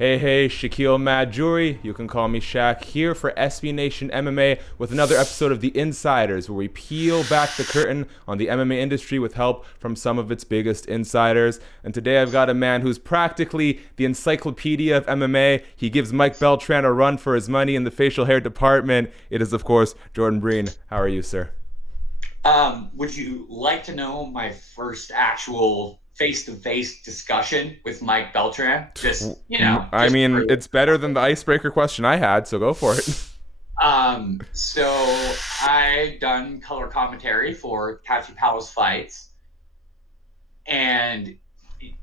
Hey, Shaquille Majuri. You can call me Shaq here for SB Nation MMA with another episode of The Insiders, where we peel back the curtain on the MMA industry with help from some of its biggest insiders. And today I've got a man who's practically the encyclopedia of MMA. He gives Mike Beltran a run for his money in the facial hair department. It is, of course, Jordan Breen. How are you, sir? Would you like to know my first actual face-to-face discussion with Mike Beltran? It's better than the icebreaker question I had, so go for it. So I done color commentary for Tattoo Palace fights, and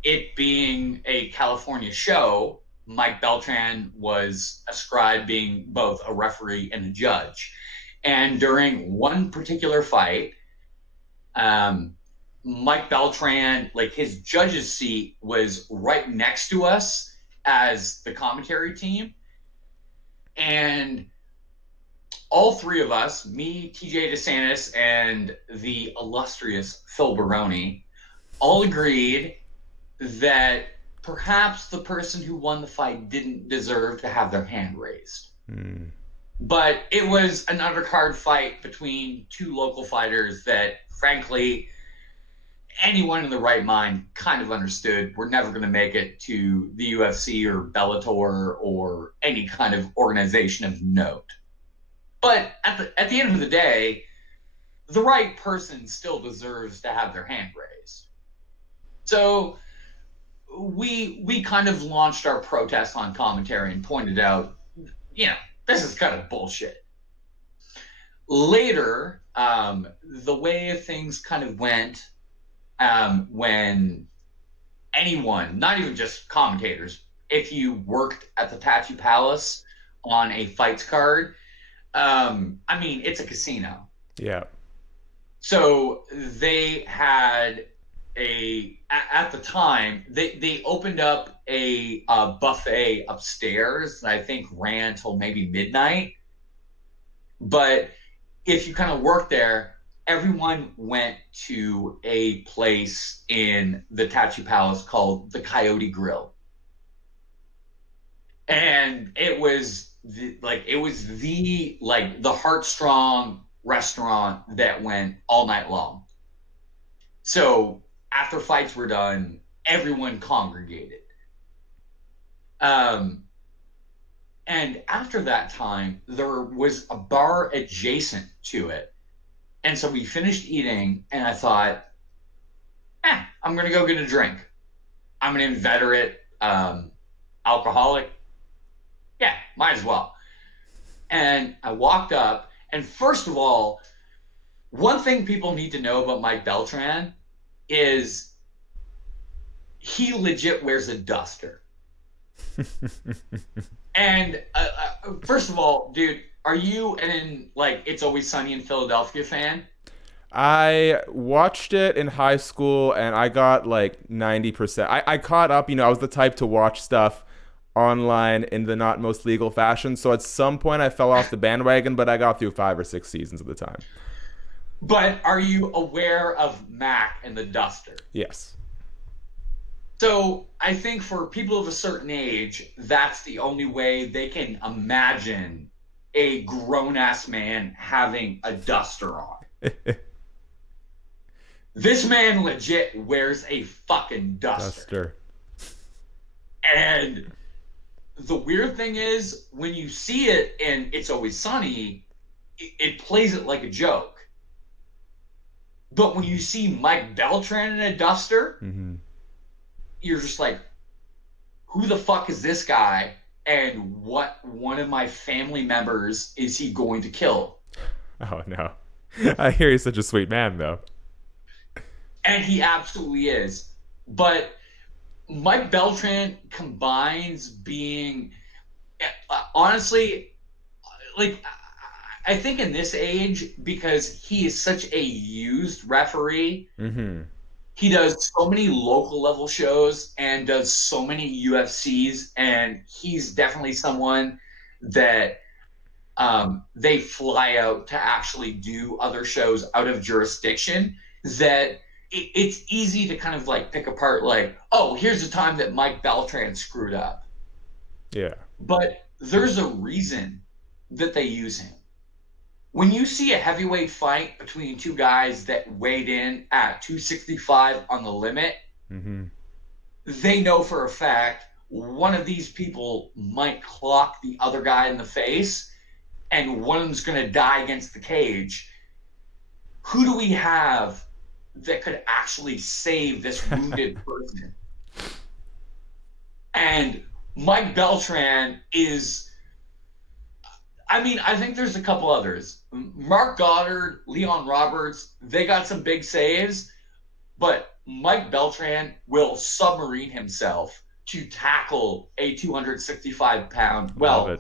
it being a California show, Mike Beltran was ascribed being both a referee and a judge. And during one particular fight, Mike Beltran, like his judge's seat was right next to us as the commentary team. And all three of us, me, TJ DeSantis, and the illustrious Phil Baroni, all agreed that perhaps the person who won the fight didn't deserve to have their hand raised. But it was an undercard fight between two local fighters that, frankly, anyone in the right mind kind of understood we're never going to make it to the UFC or Bellator or any kind of organization of note. But at the end of the day, the right person still deserves to have their hand raised. So we kind of launched our protest on commentary and pointed out, this is kind of bullshit. Later, the way things kind of went when anyone, not even just commentators, if you worked at the Tattoo Palace on a fights card, it's a casino. Yeah. So they had at the time, they opened up a buffet upstairs that I think ran till maybe midnight. But if you kind of worked there, everyone went to a place in the Tattoo Palace called the Coyote Grill. And it was the heartstrong restaurant that went all night long. So after fights were done, everyone congregated. And after that time, there was a bar adjacent to it. And so we finished eating, and I thought, I'm going to go get a drink. I'm an inveterate alcoholic. Yeah, might as well. And I walked up, and first of all, one thing people need to know about Mike Beltran is he legit wears a duster. And first of all, dude, are you an It's Always Sunny in Philadelphia fan? I watched it in high school and I got 90%. I caught up, I was the type to watch stuff online in the not most legal fashion. So at some point I fell off the bandwagon, but I got through 5 or 6 seasons at the time. But are you aware of Mac and the duster? Yes. So I think for people of a certain age, that's the only way they can imagine a grown-ass man having a duster on. This man legit wears a fucking duster. And the weird thing is, when you see it in It's Always Sunny, it plays it like a joke. But when you see Mike Beltran in a duster, you're just like, who the fuck is this guy? And what one of my family members is he going to kill? Oh, no. I hear he's such a sweet man, though. And he absolutely is. But Mike Beltran combines being, honestly, I think in this age, because he is such a used referee, he does so many local level shows and does so many UFCs, and he's definitely someone that they fly out to actually do other shows out of jurisdiction, that it's easy to kind of pick apart, oh, here's the time that Mike Beltran screwed up. Yeah. But there's a reason that they use him. When you see a heavyweight fight between two guys that weighed in at 265 on the limit, Mm-hmm. they know for a fact one of these people might clock the other guy in the face and one of them's going to die against the cage. Who do we have that could actually save this wounded person? And Mike Beltran is, I mean, I think there's a couple others. Mark Goddard, Leon Roberts, they got some big saves, but Mike Beltran will submarine himself to tackle a 265-pound, well,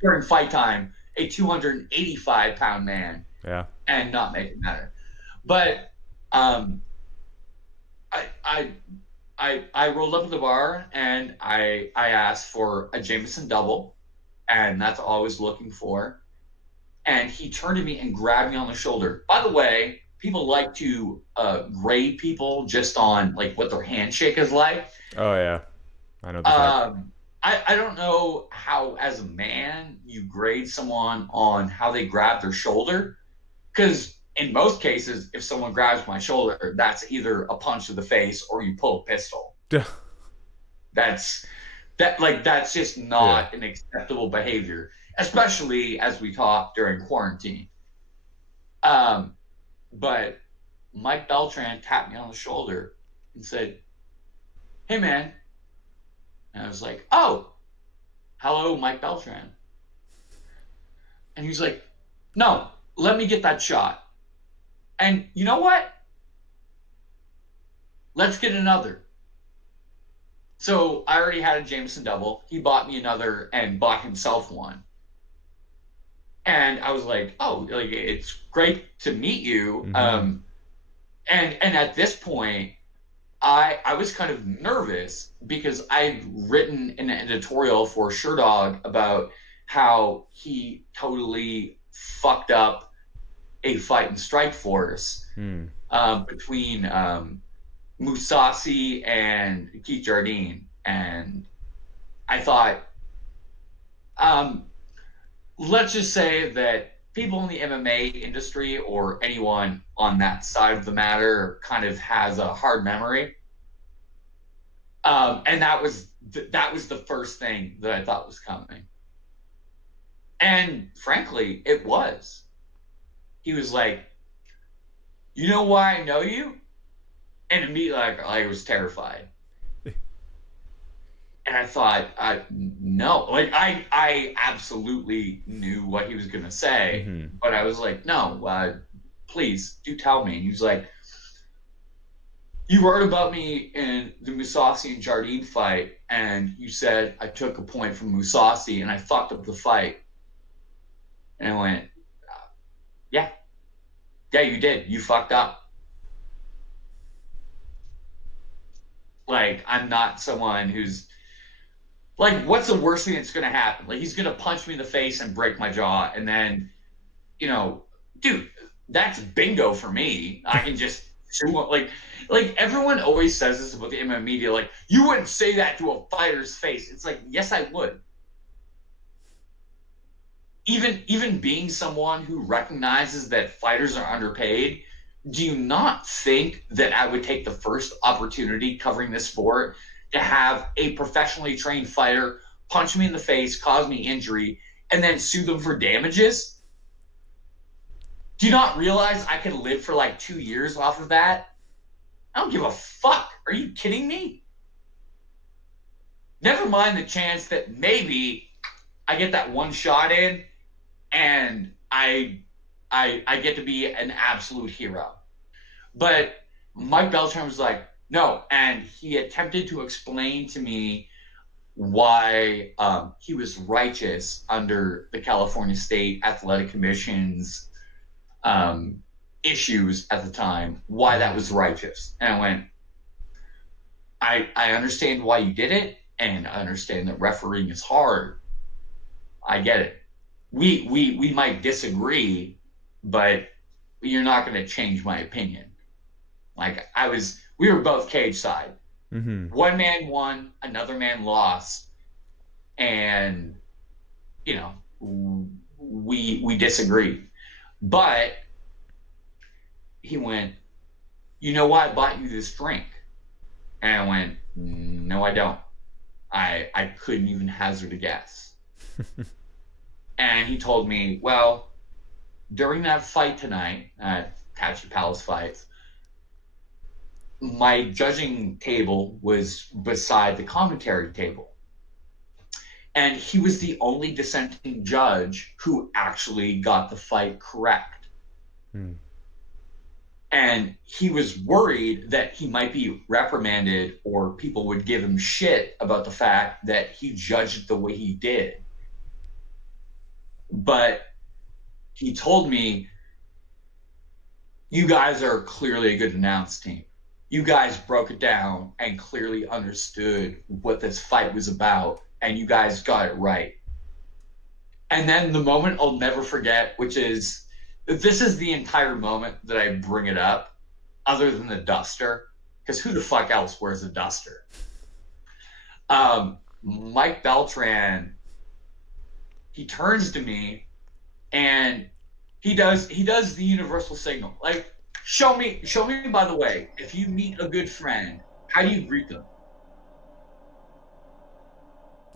during fight time, a 285-pound man. Yeah. And not make it matter. But I rolled up to the bar and I asked for a Jameson double, and that's all I was looking for. And he turned to me and grabbed me on the shoulder. By the way, people like to grade people just on like what their handshake is like. Oh yeah, I know. I don't know how, as a man, you grade someone on how they grab their shoulder, because in most cases, if someone grabs my shoulder, that's either a punch to the face or you pull a pistol. That's just not an acceptable behavior, especially as we talk during quarantine. But Mike Beltran tapped me on the shoulder and said, "Hey, man." And I was like, "Oh, hello, Mike Beltran." And he's like, "No, let me get that shot. And you know what? Let's get another." So I already had a Jameson double. He bought me another and bought himself one. And I was like, "Oh, like, it's great to meet you." Mm-hmm. And at this point, I was kind of nervous because I'd written an editorial for Sherdog about how he totally fucked up a fight in Strikeforce between Mousasi and Keith Jardine. And I thought, let's just say that people in the MMA industry or anyone on that side of the matter kind of has a hard memory. And that was the first thing that I thought was coming. And frankly, it was. He was like, "You know why I know you?" And immediately I was terrified. And I thought, no. Like, I absolutely knew what he was going to say. Mm-hmm. But I was like, "No, please, do tell me." And he was like, "You wrote about me in the Mousasi and Jardine fight, and you said I took a point from Mousasi and I fucked up the fight." And I went, "Yeah. Yeah, you did. You fucked up." Like, I'm not someone who's like, what's the worst thing that's going to happen? Like, he's going to punch me in the face and break my jaw. And then, dude, that's bingo for me. I can just like everyone always says this about the MMA media. Like, you wouldn't say that to a fighter's face. It's like, yes, I would. Even being someone who recognizes that fighters are underpaid, do you not think that I would take the first opportunity covering this sport to have a professionally trained fighter punch me in the face, cause me injury, and then sue them for damages? Do you not realize I could live for like 2 years off of that? I don't give a fuck. Are you kidding me? Never mind the chance that maybe I get that one shot in and I get to be an absolute hero. But Mike Beltran was like, "No," and he attempted to explain to me why he was righteous under the California State Athletic Commission's issues at the time, why that was righteous. And I went, I understand why you did it, and I understand that refereeing is hard. I get it. We might disagree, but you're not going to change my opinion. Like, we were both cage side. Mm-hmm. One man won, another man lost. and you know, we disagreed. But he went, you know why I bought you this drink? And I went, no, I don't. I couldn't even hazard a guess. And he told me, well, during that fight tonight, Tachi Palace fights, my judging table was beside the commentary table. And he was the only dissenting judge who actually got the fight correct. And he was worried that he might be reprimanded or people would give him shit about the fact that he judged the way he did. But he told me, you guys are clearly a good announce team. You guys broke it down and clearly understood what this fight was about, and you guys got it right. And then the moment I'll never forget, which is, this is the entire moment that I bring it up, other than the duster, because who the fuck else wears a duster? Mike Beltran, he turns to me and he does the universal signal. Like, show me by the way, if you meet a good friend, how do you greet them?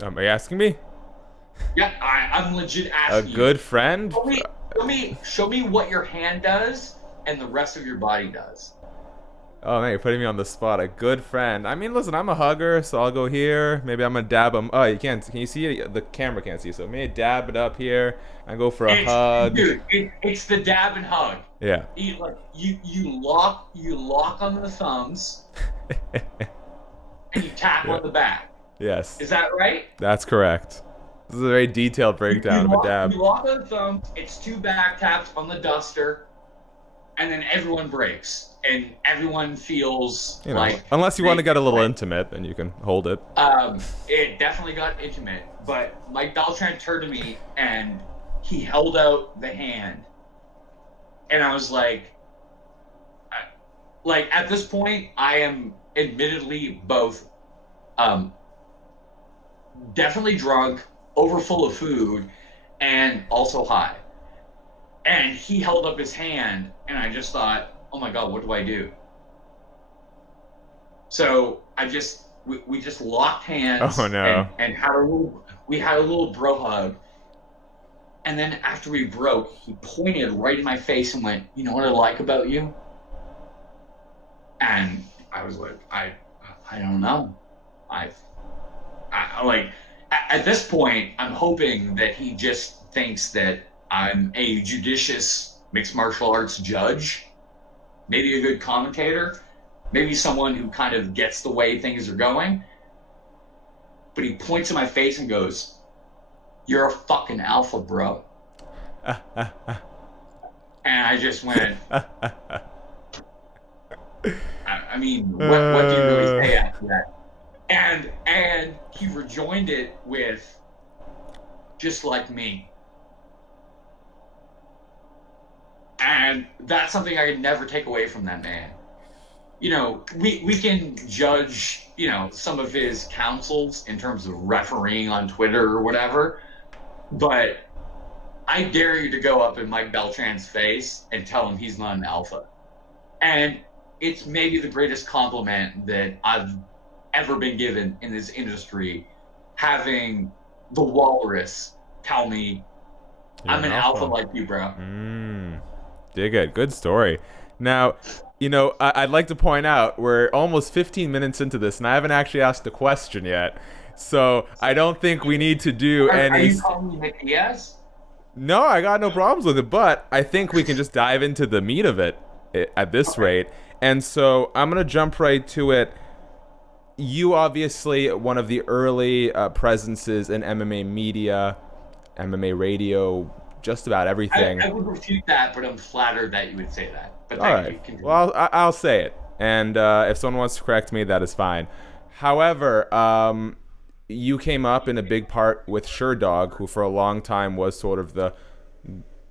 Are you asking me? Yeah, I'm legit asking you. A good friend? Show me what your hand does and the rest of your body does. Oh man, you're putting me on the spot. A good friend. I mean, listen, I'm a hugger, so I'll go here. Maybe I'm gonna dab him. Oh, you can't. Can you see it? The camera can't see. So maybe dab it up here and go for a hug. Dude, it's the dab and hug. Yeah. You lock on the thumbs and you tap on the back. Yes. Is that right? That's correct. This is a very detailed breakdown of a dab. You lock on the thumbs. It's 2 back taps on the duster, and then everyone breaks. And everyone feels like... Unless you want to get a little intimate, then you can hold it. It definitely got intimate. But Mike Beltran turned to me, and he held out the hand. And I was like... at this point, I am admittedly both definitely drunk, over full of food, and also high. And he held up his hand, and I just thought... oh my God, what do I do? So we just locked hands. Oh no. And had a little bro hug. And then after we broke, he pointed right in my face and went, you know what I like about you? And I was like, I don't know. I like, at this point, I'm hoping that he just thinks that I'm a judicious mixed martial arts judge. Maybe a good commentator, maybe someone who kind of gets the way things are going. But he points in my face and goes, you're a fucking alpha, bro. And I just went, I mean, what do you really say after that? And he rejoined it with, just like me. And that's something I could never take away from that man. You know, we can judge, you know, some of his counsels in terms of refereeing on Twitter or whatever, but I dare you to go up in Mike Beltran's face and tell him he's not an alpha. And it's maybe the greatest compliment that I've ever been given in this industry, having the walrus tell me, I'm an alpha like you, bro. Dig it. Good story. Now, you know, I'd like to point out we're almost 15 minutes into this, and I haven't actually asked a question yet. So I don't think we need to do any... Are you calling me Nick Diaz? No, I got no problems with it, but I think we can just dive into the meat of it at this rate. And so I'm going to jump right to it. You obviously one of the early presences in MMA media, MMA radio, just about everything. I would refute that, but I'm flattered that you would say that. But all right. Well, I'll say it. And if someone wants to correct me, that is fine. However, you came up in a big part with Sherdog, who for a long time was sort of the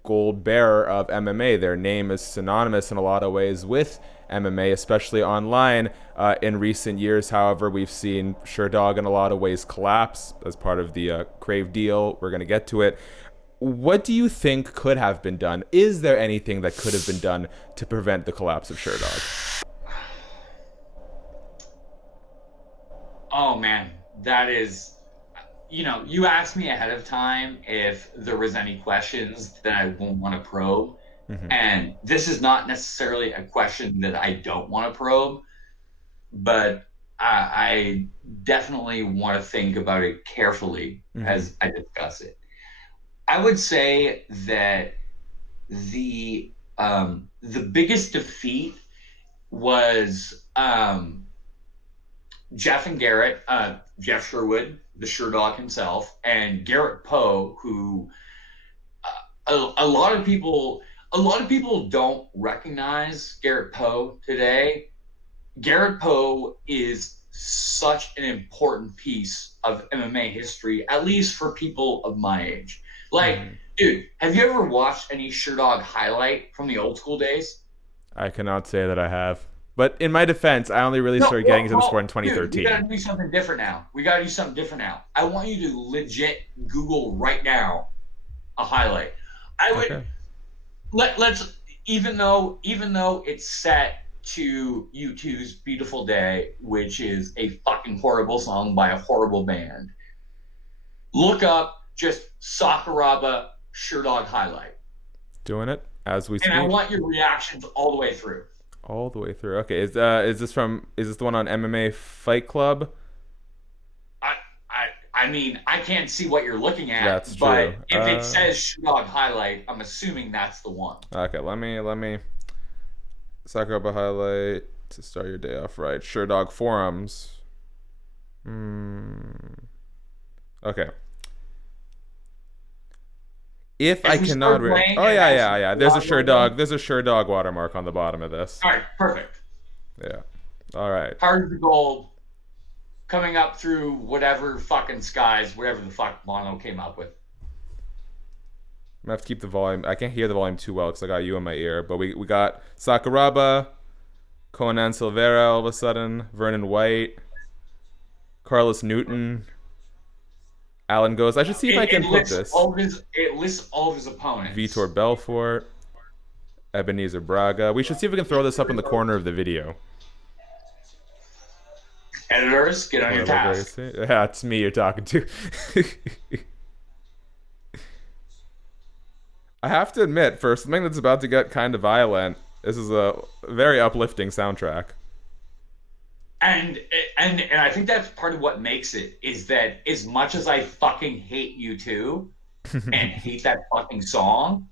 gold bearer of MMA. Their name is synonymous in a lot of ways with MMA, especially online. In recent years, however, we've seen Sherdog in a lot of ways collapse as part of the Crave deal. We're going to get to it. What do you think could have been done? Is there anything that could have been done to prevent the collapse of Sherdog? Oh man, that is, you asked me ahead of time if there was any questions that I won't want to probe. Mm-hmm. And this is not necessarily a question that I don't want to probe, but I definitely want to think about it carefully as I discuss it. I would say that the biggest defeat was Jeff and Garrett, Jeff Sherwood, the Sherdog himself, and Garrett Poe, who a lot of people don't recognize Garrett Poe today. Garrett Poe is such an important piece of MMA history, at least for people of my age. Like, dude, have you ever watched any Sherdog highlight from the old school days? I cannot say that I have. But in my defense, I only really started getting into the sport in 2013. Dude, we gotta do something different now. I want you to legit Google right now a highlight. I would let's even though it's set to U2's Beautiful Day, which is a fucking horrible song by a horrible band. Look up just Sakuraba Sherdog highlight. Doing it as we speak. And I want your reactions all the way through. All the way through. Okay, is this the one on MMA Fight Club? I mean, I can't see what you're looking at. That's but true. If it says Sherdog highlight, I'm assuming that's the one. Okay, let me Sakuraba highlight to start your day off right. Sherdog forums. Okay. If I cannot read. Oh yeah. There's a Sherdog watermark on the bottom of this. All right, perfect. Yeah. All right. Heart of the Gold coming up through whatever fucking skies, whatever the fuck Mono came up with. I'm gonna have to keep the volume. I can't hear the volume too well because I got you in my ear. But we got Sakuraba, Conan Silveira all of a sudden, Vernon White, Carlos Newton, Alan Goes. I should see if I can put this. It lists all of his opponents. Vitor Belfort, Ebenezer Braga. We should see if we can throw this up in the corner of the video. Editors, get on your task. Yeah, it's me you're talking to. I have to admit, for something that's about to get kind of violent, this is a very uplifting soundtrack. And I think that's part of what makes it, is that as much as I fucking hate U2 and hate that fucking song,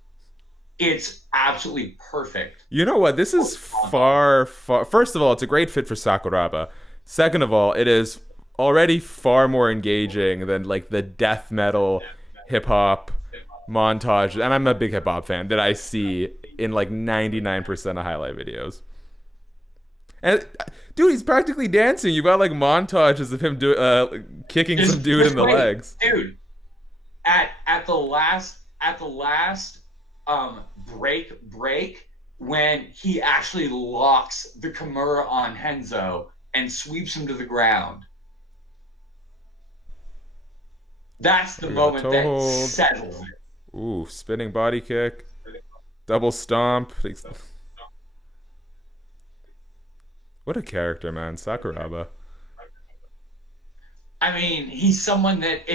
it's absolutely perfect. You know what? This is far. First of all, it's a great fit for Sakuraba. Second of all, it is already far more engaging than like the death metal, hip hop montage, and I'm a big hip hop fan, that I see in like 99% of highlight videos. And dude, he's practically dancing. You got like montages of him kicking some dude in the legs. Dude, at the last break when he actually locks the Kimura on Henzo and sweeps him to the ground. That's the moment that settles it. Ooh, spinning body kick. Double stomp. What a character, man. Sakuraba. I mean, he's someone that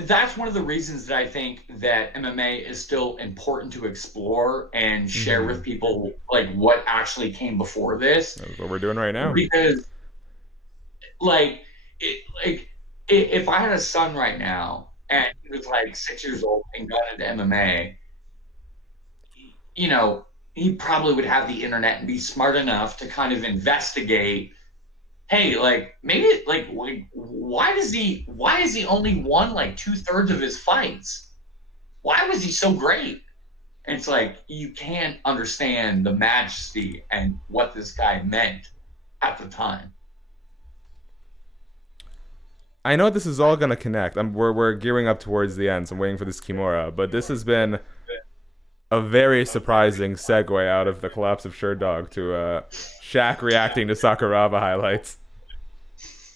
that's one of the reasons that I think that MMA is still important to explore and share with people, like, what actually came before this. That's what we're doing right now. Because, if I had a son right now and he was like 6 years old and got into MMA, he probably would have the internet and be smart enough to kind of investigate, hey, like, maybe, like why is he only won like 2/3 of his fights? Why was he so great? And it's like, you can't understand the majesty and what this guy meant at the time. I know this is all gonna connect. We're gearing up towards the end, so I'm waiting for this Kimura. But this has been a very surprising segue out of the collapse of Sherdog to Shaq reacting to Sakuraba highlights.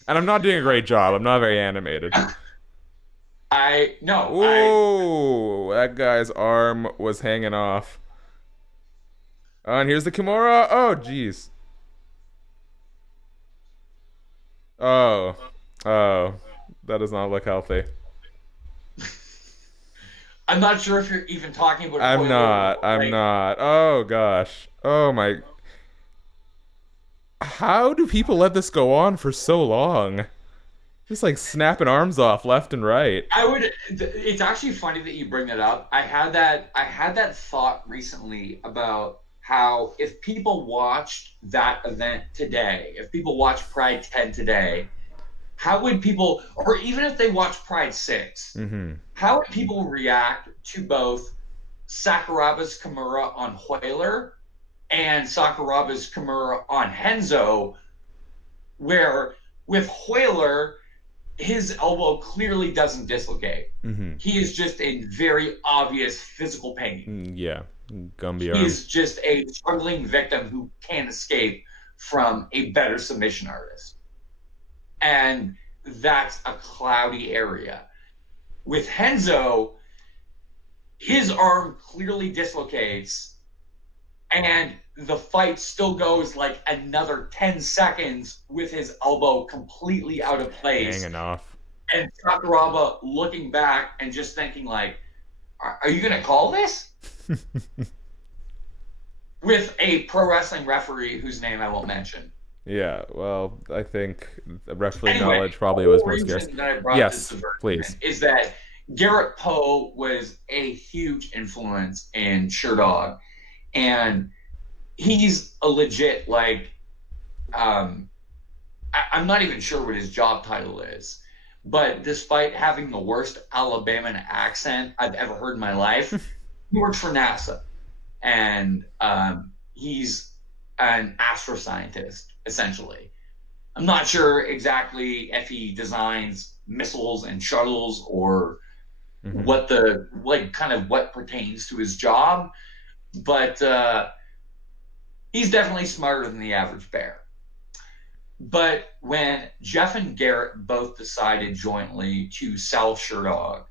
And I'm not doing a great job. I'm not very animated. I no, I Whoa, that guy's arm was hanging off. Oh, and here's the Kimura. Oh, jeez. Oh, oh, that does not look healthy. I'm not sure if you're even talking about I'm Hoyler. not. I'm Like, not. Oh gosh. Oh my. How do people let this go on for so long? Just like snapping arms off left and right. I would. It's actually funny that you bring that up. I had that thought recently about how if people watched that event today, if people watched Pride 10 today, how would people, or even if they watch Pride 6, Mm-hmm. how would people react to both Sakuraba's Kimura on Hoyler and Sakuraba's Kimura on Henzo, where with Hoyler, his elbow clearly doesn't dislocate. Mm-hmm. He is just in very obvious physical pain. Yeah. Gumby arm. He's just a struggling victim who can't escape from a better submission artist. And that's a cloudy area. With Henzo, his arm clearly dislocates, and the fight still goes like another 10 seconds with his elbow completely out of place. Hanging off. And Sakuraba looking back and just thinking like, are you going to call this? With a pro wrestling referee whose name I won't mention. Yeah, well, I think referee Anyway, knowledge probably the was whole more reason scarce. that I brought Yes, this to please. is that Garrett Poe was a huge influence in Sherdog, and he's a legit like I'm not even sure what his job title is, but despite having the worst Alabama accent I've ever heard in my life, he works for NASA, and he's an astroscientist essentially. I'm not sure exactly if he designs missiles and shuttles or Mm-hmm. what pertains to his job, but he's definitely smarter than the average bear. But when Jeff and Garrett both decided jointly to sell Sherdog,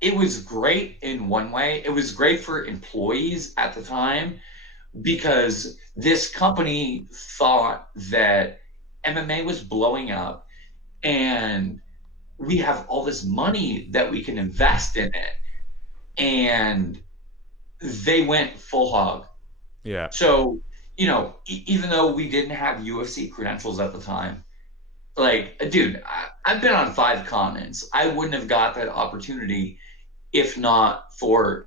it was great in one way. It was great for employees at the time because this company thought that MMA was blowing up and we have all this money that we can invest in it. And they went full hog. Yeah. So, even though we didn't have UFC credentials at the time, like, dude, I've been on 5 continents. I wouldn't have got that opportunity if not for,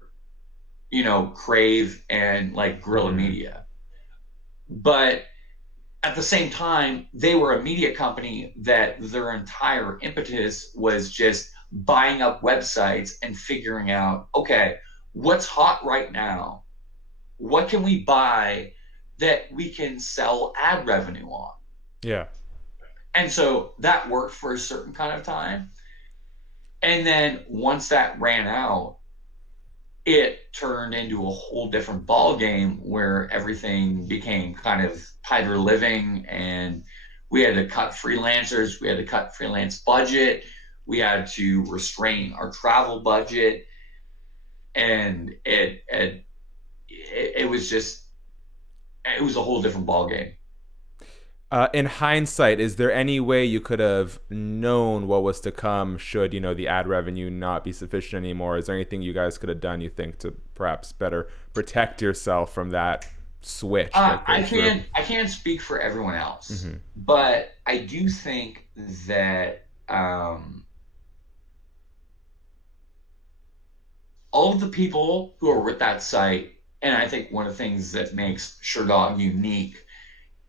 Crave and like Guerrilla Media. But at the same time, they were a media company that their entire impetus was just buying up websites and figuring out, okay, what's hot right now? What can we buy that we can sell ad revenue on? Yeah. And so that worked for a certain kind of time. And then once that ran out, it turned into a whole different ball game where everything became kind of tighter living, and we had to cut freelancers, we had to cut freelance budget, we had to restrain our travel budget, and it was a whole different ball game. In hindsight, is there any way you could have known what was to come should, the ad revenue not be sufficient anymore? Is there anything you guys could have done, you think, to perhaps better protect yourself from that switch? I can't speak for everyone else, but I do think that all of the people who are with that site, and I think one of the things that makes Sherdog unique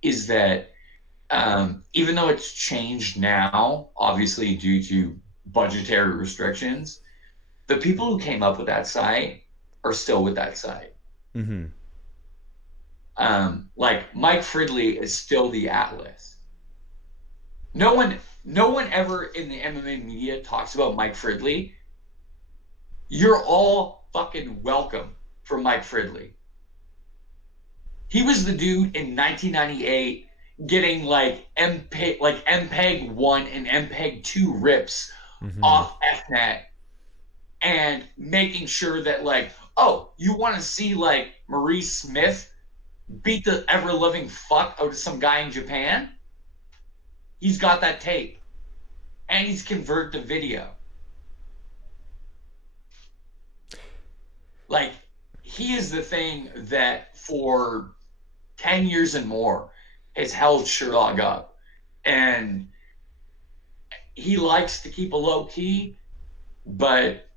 is that even though it's changed now, obviously due to budgetary restrictions, the people who came up with that site are still with that site. Mm-hmm. Like Mike Fridley is still the Atlas. No one ever in the MMA media talks about Mike Fridley, You're all fucking welcome for Mike Fridley. He was the dude in 1998 getting like MPEG 1 and MPEG 2 rips off FNet and making sure that, like, oh, you want to see like Maurice Smith beat the ever living fuck out of some guy in Japan? He's got that tape and he's converted to video. Like, he is the thing that for 10 years and more has held Sherdog up. And he likes to keep a low key, but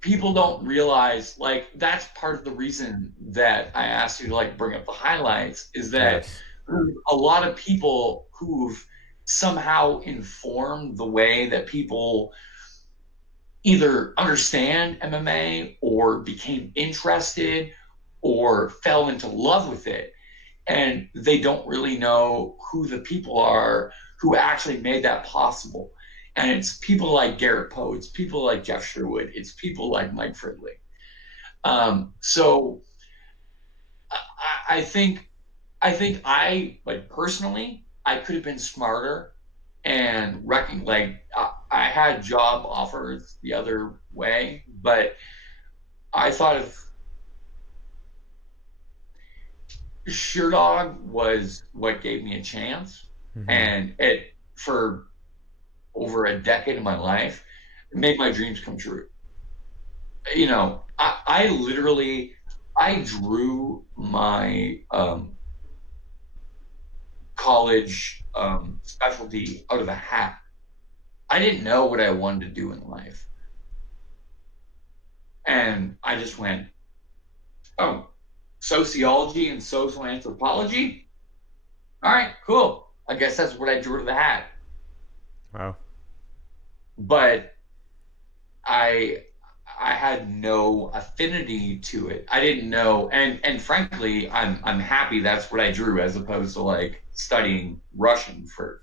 people don't realize, like, that's part of the reason that I asked you to, like, bring up the highlights, is that Yes. a lot of people who've somehow informed the way that people either understand MMA or became interested or fell into love with it. And they don't really know who the people are who actually made that possible. And it's people like Garrett Poe, it's people like Jeff Sherwood, it's people like Mike Fridley. So I think I like, personally, I could have been smarter and I had job offers the other way, but I thought if Sherdog was what gave me a chance, and it, for over a decade of my life, it made my dreams come true. You know, I literally, I drew my college specialty out of a hat. I didn't know what I wanted to do in life. And I just went, oh, sociology and social anthropology? All right, cool. I guess that's what I drew out of the hat. Wow. But I had no affinity to it. I didn't know, and frankly, I'm happy that's what I drew, as opposed to like studying Russian for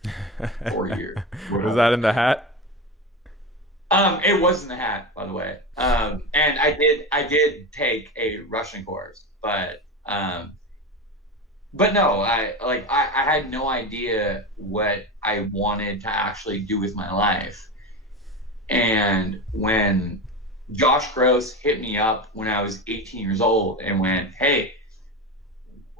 4 years. Was that in the hat? It was in the hat, by the way. And I did take a Russian course, but no, I had no idea what I wanted to actually do with my life. And when Josh Gross hit me up when I was 18 years old and went, hey,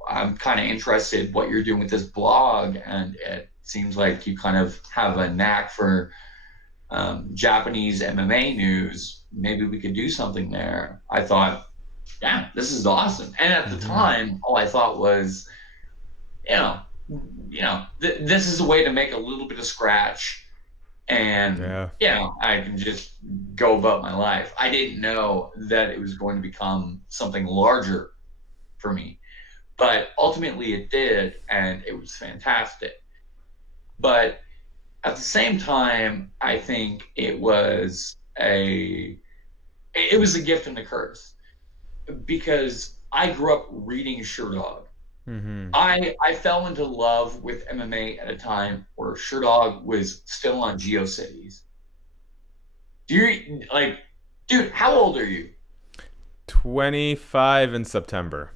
I'm kind of interested what you're doing with this blog, and it seems like you kind of have a knack for Japanese MMA news. Maybe we could do something there. I thought, yeah, this is awesome. And at the time, all I thought was, this is a way to make a little bit of scratch, and I can just go about my life. I didn't know that it was going to become something larger for me, but ultimately it did, and it was fantastic. But at the same time, I think it was a gift and a curse, because I grew up reading Sherdog. I fell into love with MMA at a time where Sherdog was still on GeoCities. Dude, how old are you? 25 in September.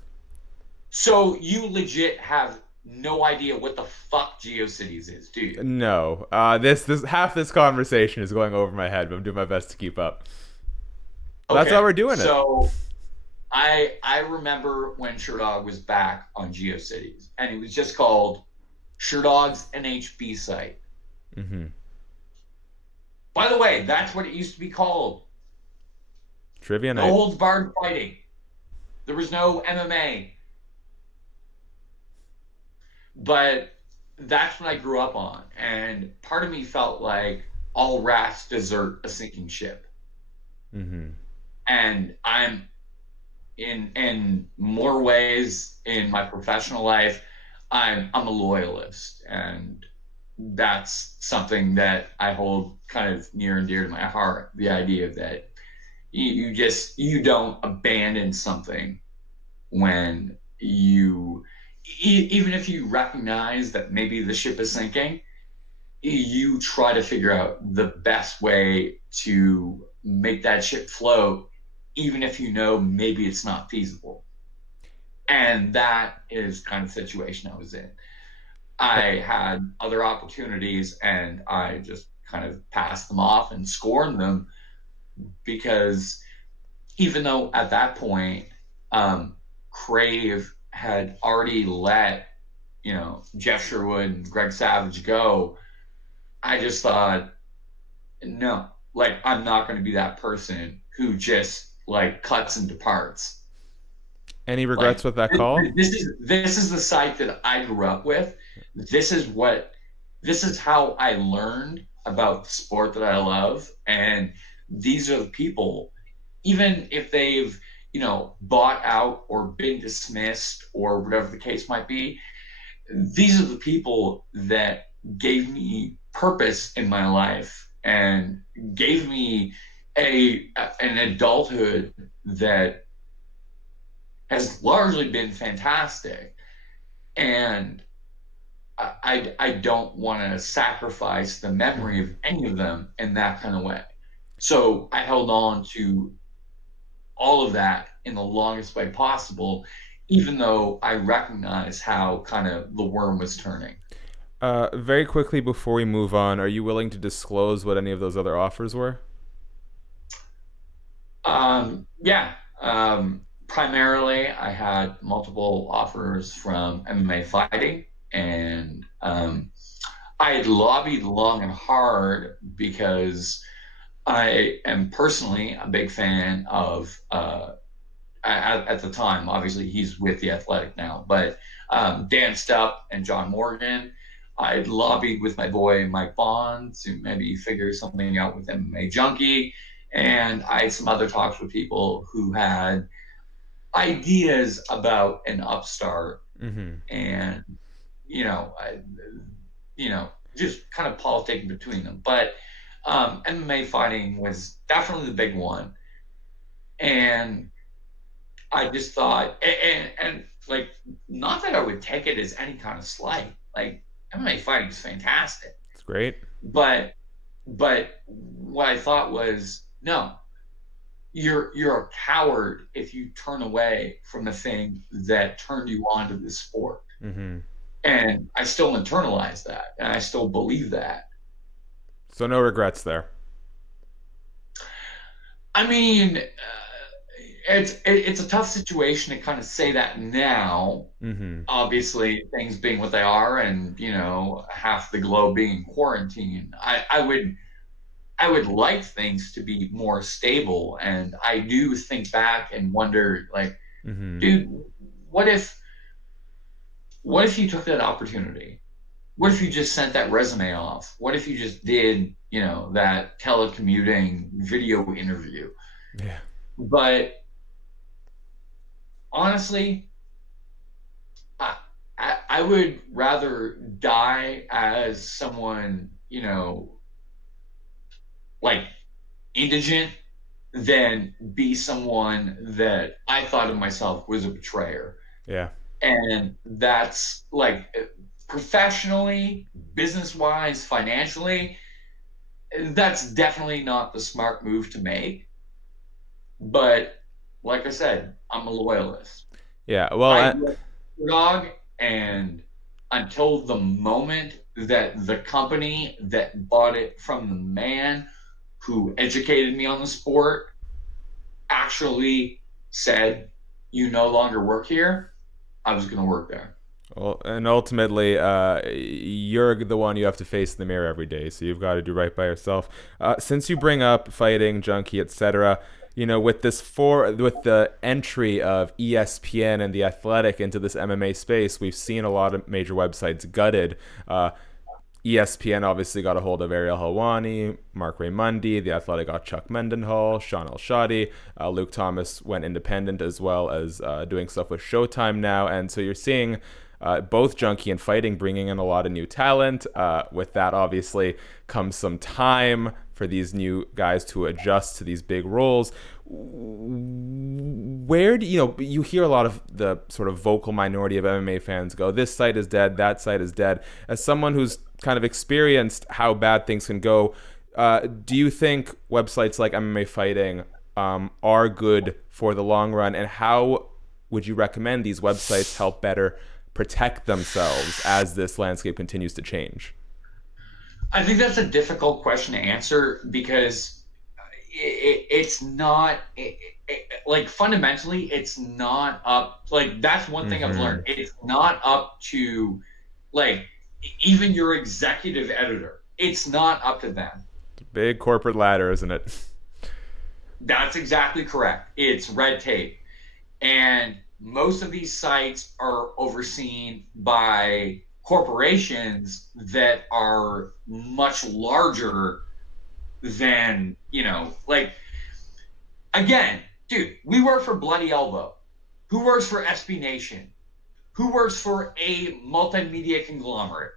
So you legit have no idea what the fuck GeoCities is, do you? No. This half this conversation is going over my head, but I'm doing my best to keep up. Okay. That's how we're doing it. So I remember when Sherdog was back on GeoCities, and it was just called Sherdog's NHB site. By the way, that's what it used to be called. Trivia night. No holds barred fighting. There was no MMA. But that's what I grew up on, and part of me felt like all rafts desert a sinking ship. And I'm in more ways in my professional life, I'm a loyalist, and that's something that I hold kind of near and dear to my heart. The idea that you don't abandon something when you, even if you recognize that maybe the ship is sinking, you try to figure out the best way to make that ship float, even if you know maybe it's not feasible. And that is kind of the situation I was in. I had other opportunities and I just kind of passed them off and scorned them because even though at that point, Crave had already let, Jeff Sherwood and Greg Savage go, I just thought, no, like, I'm not going to be that person who just like cuts and departs. Any regrets Like, with that call? this is the site that I grew up with. This is what this is how I learned about the sport that I love, and these are the people, even if they've bought out or been dismissed or whatever the case might be, these are the people that gave me purpose in my life and gave me an adulthood that has largely been fantastic. And I don't want to sacrifice the memory of any of them in that kind of way. So I held on to all of that in the longest way possible, even though I recognize how kind of the worm was turning. Very quickly before we move on, are you willing to disclose what any of those other offers were? Yeah. Primarily, I had multiple offers from MMA fighting, and I had lobbied long and hard because I am personally a big fan of, at the time, obviously he's with The Athletic now, but Dan Stupp and John Morgan. I lobbied with my boy Mike Bond to maybe figure something out with MMA Junkie. And I had some other talks with people who had ideas about an upstart, Mm-hmm. and just kind of politicking between them. But MMA fighting was definitely the big one, and I just thought, and like, not that I would take it as any kind of slight. Like, MMA fighting is fantastic, It's great. but what I thought was, no, you're a coward if you turn away from the thing that turned you on to this sport. Mm-hmm. And I still internalize that, and I still believe that. So no regrets there. I mean, it's a tough situation to kind of say that now. Mm-hmm. Obviously, things being what they are, and half the globe being in quarantine. I would like things to be more stable, and I do think back and wonder, like, Mm-hmm. dude, what if you took that opportunity? What if you just sent that resume off? What if you just did, that telecommuting video interview? Yeah. But honestly, I would rather die as someone, like, indigent than be someone that I thought of myself was a betrayer. Yeah. And that's like, professionally, business wise, financially, that's definitely not the smart move to make. But like I said, I'm a loyalist. Yeah. Well, I dog, and until the moment that the company that bought it from the man who educated me on the sport actually said, you no longer work here, I was going to work there. well, and ultimately, you're the one you have to face in the mirror every day. So you've got to do right by yourself. Since you bring up fighting, junkie, etc., with with the entry of ESPN and the Athletic into this MMA space, we've seen a lot of major websites gutted. ESPN obviously got a hold of Ariel Helwani, Mark Raymundi. The Athletic got Chuck Mendenhall, Sean El-Shadi. Luke Thomas went independent, as well as doing stuff with Showtime now. And so you're seeing both junkie and fighting bringing in a lot of new talent. With that, obviously, comes some time for these new guys to adjust to these big roles. Where do you hear a lot of the sort of vocal minority of MMA fans go, this site is dead, that site is dead. As someone who's kind of experienced how bad things can go, Do you think websites like MMA Fighting are good for the long run, and how would you recommend these websites help better protect themselves as this landscape continues to change? I think that's a difficult question to answer because it's not like fundamentally it's not up, like that's one thing I've learned. It's not up to like even your executive editor. It's not up to them. Big corporate ladder, isn't it? That's exactly correct. It's red tape. And most of these sites are overseen by corporations that are much larger than, like, again, dude, we work for Bloody Elbow. Who works for SB Nation? Who works for a multimedia conglomerate?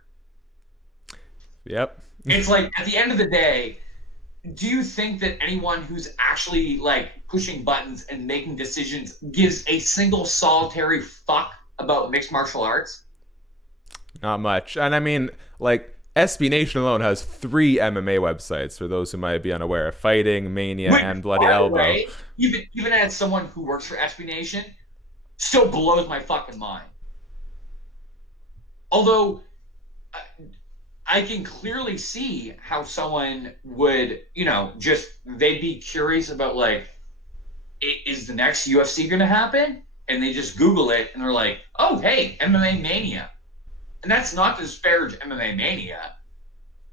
Yep. It's like, at the end of the day, do you think that anyone who's actually like pushing buttons and making decisions gives a single solitary fuck about mixed martial arts? Not much. And I mean, like, SB Nation alone has 3 MMA websites, for those who might be unaware: Fighting, Mania, and Bloody Elbow. Way, even as someone who works for SB Nation, still blows my fucking mind. Although I can clearly see how someone would, they'd be curious about, like, is the next UFC going to happen? And they just Google it and they're like, oh, hey, MMA Mania. And that's not to disparage MMA Mania,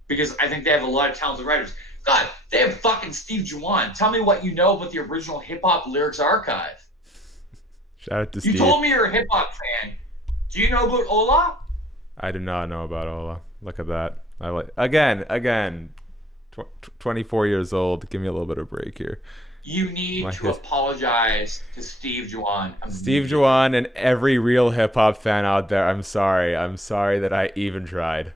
because I think they have a lot of talented writers. God, they have fucking Steve Juwan. Tell me what you know about the original Hip Hop Lyrics Archive. Shout out to Steve. You told me you're a hip hop fan. Do you know about Ola? I do not know about Ola. Look at that. I like again. 24 years old. Give me a little bit of break here. You need to apologize to Steve Juwan. Steve Juwan and every real hip hop fan out there. I'm sorry. I'm sorry that I even tried.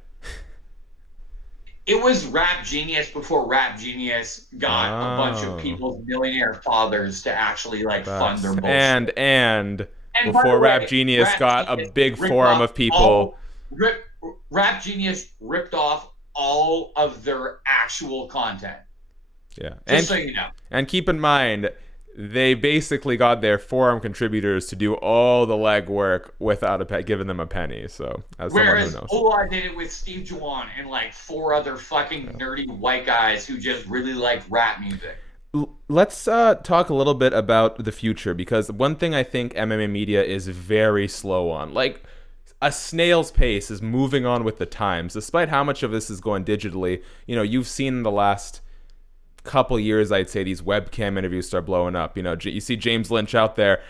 It was Rap Genius before Rap Genius got a bunch of people's millionaire fathers to actually fund their bullshit. And before Rap Genius got a big forum of people. Rap Genius ripped off all of their actual content. Yeah. Just so you know. And keep in mind, they basically got their forum contributors to do all the legwork without giving them a penny. So, as someone who knows. I did it with Steve Juwan and 4 other fucking nerdy white guys who just really like rap music. Let's talk a little bit about the future, because one thing I think MMA Media is very slow on, like a snail's pace, is moving on with the times. Despite how much of this is going digitally, you've seen in the last couple years, I'd say, these webcam interviews start blowing up. You see James Lynch out there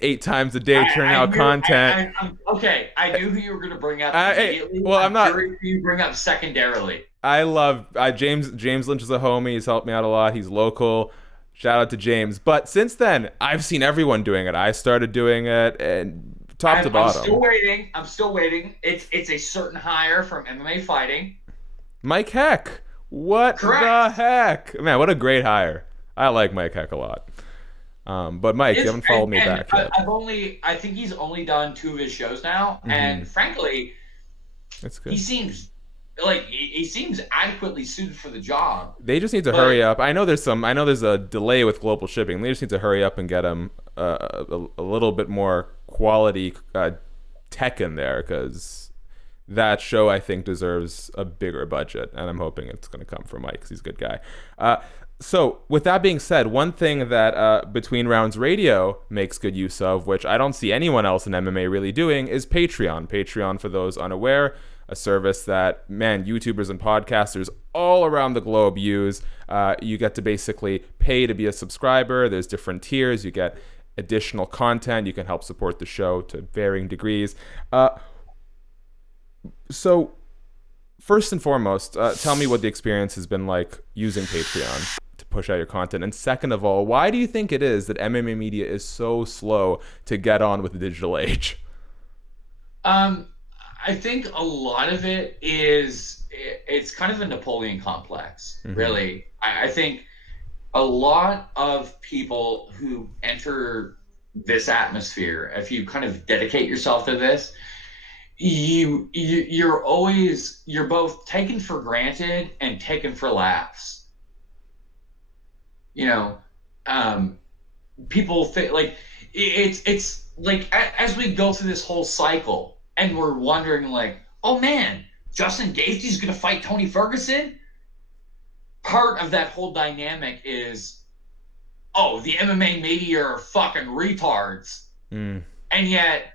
8 times a day churning out content. I knew who you were going to bring up immediately. I'm not. Who you bring up secondarily. I love James Lynch is a homie. He's helped me out a lot. He's local. Shout out to James. But since then, I've seen everyone doing it. I started doing it, and top to bottom. I'm still waiting. It's a certain hire from MMA Fighting. Mike Heck. What the heck? Man, what a great hire. I like Mike Heck a lot. But Mike, you haven't followed me back yet. I think he's only done 2 of his shows now, and frankly, that's good. He seems adequately suited for the job. They just need to hurry up. I know there's a delay with global shipping. They just need to hurry up and get him a little bit more quality tech in there, because that show, I think, deserves a bigger budget, and I'm hoping it's going to come from Mike, because he's a good guy. So with that being said, one thing that Between Rounds Radio makes good use of, which I don't see anyone else in MMA really doing, is Patreon. Patreon, for those unaware, a service that, YouTubers and podcasters all around the globe use. You get to basically pay to be a subscriber. There's different tiers. You get additional content. You can help support the show to varying degrees. So, first and foremost, tell me what the experience has been like using Patreon to push out your content. And second of all, why do you think it is that MMA Media is so slow to get on with the digital age? I think a lot of it is, it's kind of a Napoleon complex, really. I think a lot of people who enter this atmosphere, if you kind of dedicate yourself to this, you're both taken for granted and taken for laughs. You know, um, people think like it's like as we go through this whole cycle and we're wondering like, oh man, Justin Gaethje's gonna fight Tony Ferguson. Part of that whole dynamic is, oh, the MMA media are fucking retards, and yet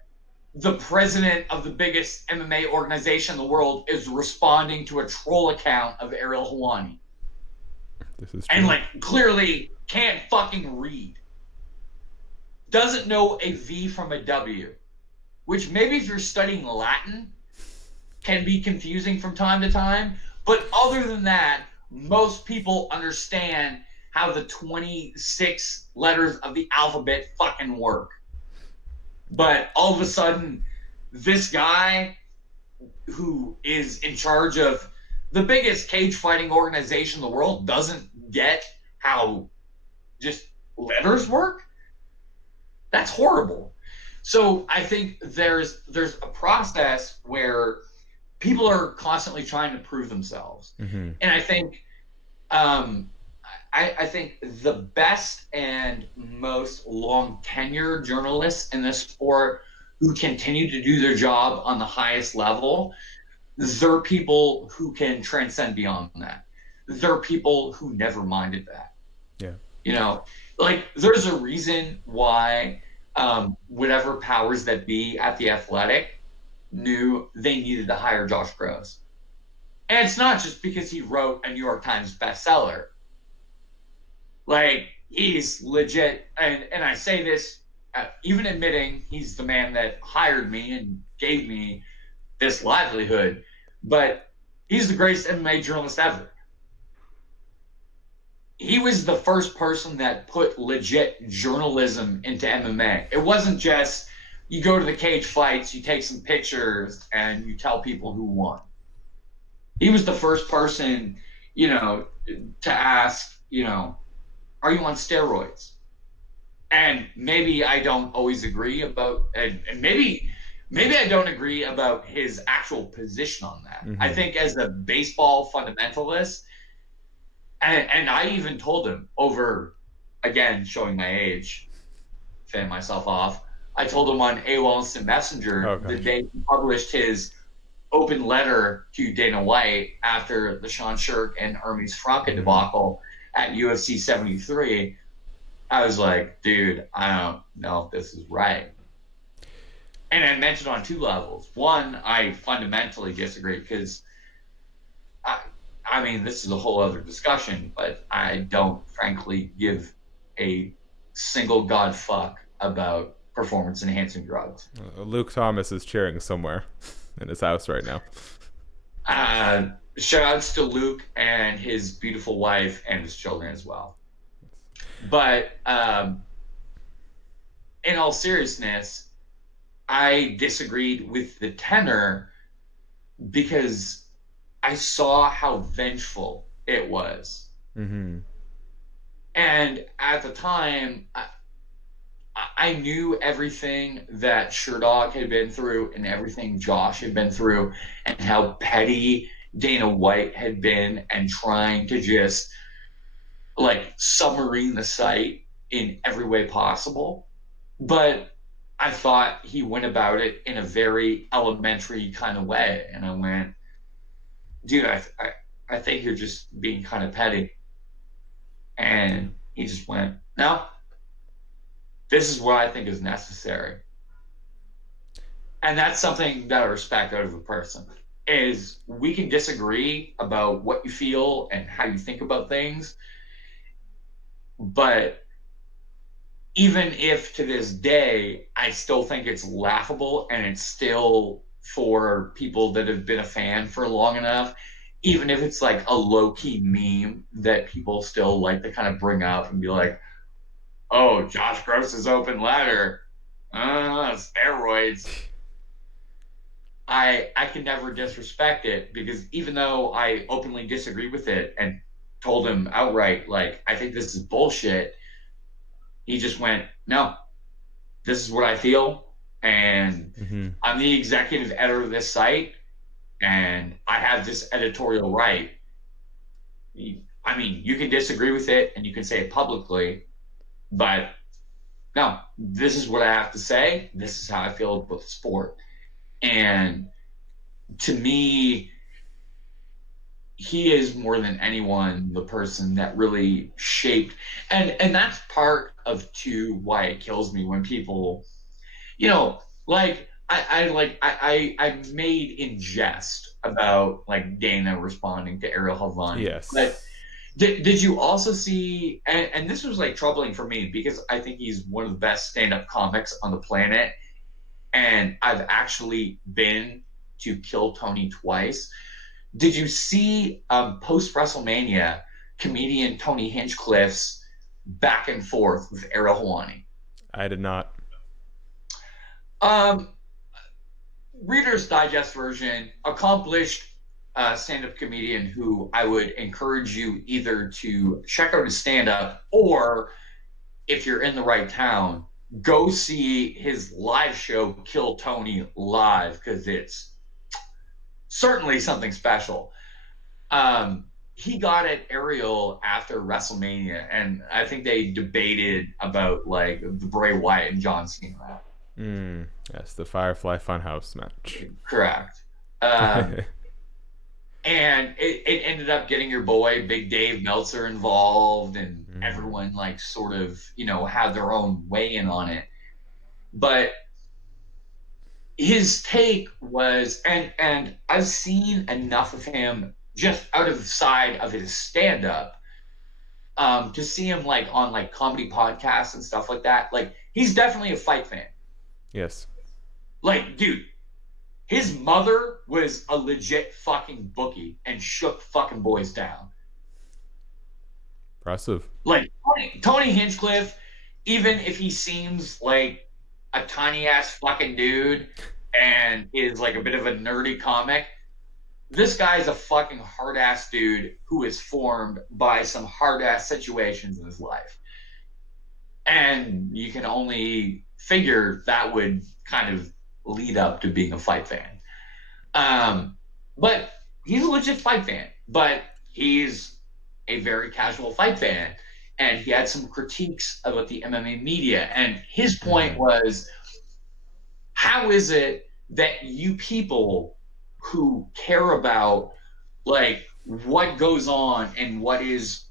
the president of the biggest MMA organization in the world is responding to a troll account of Ariel Helwani. This is true. And like clearly can't fucking read. Doesn't know a V from a W. Which maybe if you're studying Latin can be confusing from time to time. But other than that, most people understand how the 26 letters of the alphabet fucking work. But all of a sudden, this guy who is in charge of the biggest cage fighting organization in the world doesn't get how just letters work? That's horrible. So I think there's a process where people are constantly trying to prove themselves. And I think I think the best and most long tenure journalists in this sport who continue to do their job on the highest level, they're people who can transcend beyond that. They're people who never minded that. Yeah. You know, like there's a reason why whatever powers that be at the Athletic knew they needed to hire Josh Gross. And it's not just because he wrote a New York Times bestseller. Like, he's legit, and I say this, even admitting he's the man that hired me and gave me this livelihood, but he's the greatest MMA journalist ever. He was the first person that put legit journalism into MMA. It wasn't just you go to the cage fights, you take some pictures, and you tell people who won. He was the first person, you know, to ask, you know, are you on steroids? And maybe I don't always agree about, and maybe I don't agree about his actual position on that. I think as a baseball fundamentalist, and I even told him over, again, showing my age, fanning myself off, I told him on AOL Instant Messenger the day he published his open letter to Dana White after the Sean Shirk and Hermes Franca debacle at UFC 73, I was like, dude, I don't know if this is right. And I mentioned on two levels. One, I fundamentally disagree because, I mean, this is a whole other discussion, but I don't, frankly, give a single god fuck about performance-enhancing drugs. Luke Thomas is cheering somewhere in his house right now. Shout outs to Luke and his beautiful wife and his children as well. But in all seriousness, I disagreed with the tenor because I saw how vengeful it was. And at the time, I knew everything that Sherdog had been through and everything Josh had been through and how petty Dana White had been and trying to just like submarine the site in every way possible. But I thought he went about it in a very elementary kind of way. And I went, dude, I think you're just being kind of petty. And he just went, no, this is what I think is necessary. And that's something that I respect out of a person, is we can disagree about what you feel and how you think about things. But even if to this day, I still think it's laughable and it's still for people that have been a fan for long enough, even if it's like a low-key meme that people still like to kind of bring up and be like, oh, Josh Gross's open letter, steroids. I can never disrespect it because even though I openly disagree with it and told him outright, like, I think this is bullshit, he just went, no, this is what I feel. and I'm the executive editor of this site, and I have this editorial right. I mean, you can disagree with it and you can say it publicly, but no, this is what I have to say. This is how I feel about the sport. And to me, he is more than anyone the person that really shaped, and that's part of too why it kills me when people, like I made in jest about like Dana responding to Ariel Helwani. Yes. But did you also see, and this was like troubling for me because I think he's one of the best stand-up comics on the planet, and I've actually been to Kill Tony twice. Did you see post WrestleMania comedian Tony Hinchcliffe's back and forth with Ariel Helwani? I did not. Reader's Digest version, accomplished stand-up comedian who I would encourage you either to check out his stand-up, or if you're in the right town, go see his live show, Kill Tony Live, because it's certainly something special. He got at Ariel after WrestleMania, and I think they debated about like the Bray Wyatt and John Cena. Yes, the Firefly Funhouse match. Correct. And it ended up getting your boy Big Dave Meltzer involved, and everyone like sort of had their own weigh in on it. But his take was, and I've seen enough of him just out of the side of his stand-up to see him like on like comedy podcasts and stuff like that. Like, he's definitely a fight fan. Yes. Like, dude, his mother was a legit fucking bookie and shook fucking boys down. Impressive. Like, Tony Hinchcliffe, even if he seems like a tiny ass fucking dude and is like a bit of a nerdy comic, this guy is a fucking hard ass dude who is formed by some hard ass situations in his life. And you can only figure that would kind of lead up to being a fight fan. But he's a legit fight fan, but he's a very casual fight fan. And he had some critiques about the MMA media. And his point was, how is it that you people who care about like what goes on and what is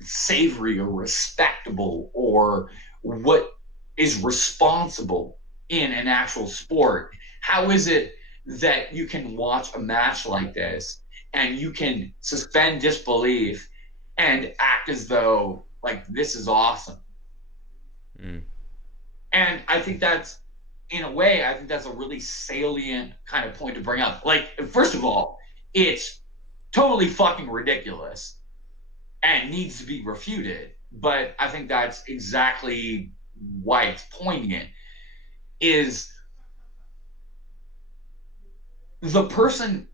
savory or respectable or what is responsible in an actual sport, how is it that you can watch a match like this and you can suspend disbelief and act as though like this is awesome? And I think that's, in a way, I think that's a really salient kind of point to bring up. Like, first of all, it's totally fucking ridiculous and needs to be refuted. But I think that's exactly why it's poignant, is the person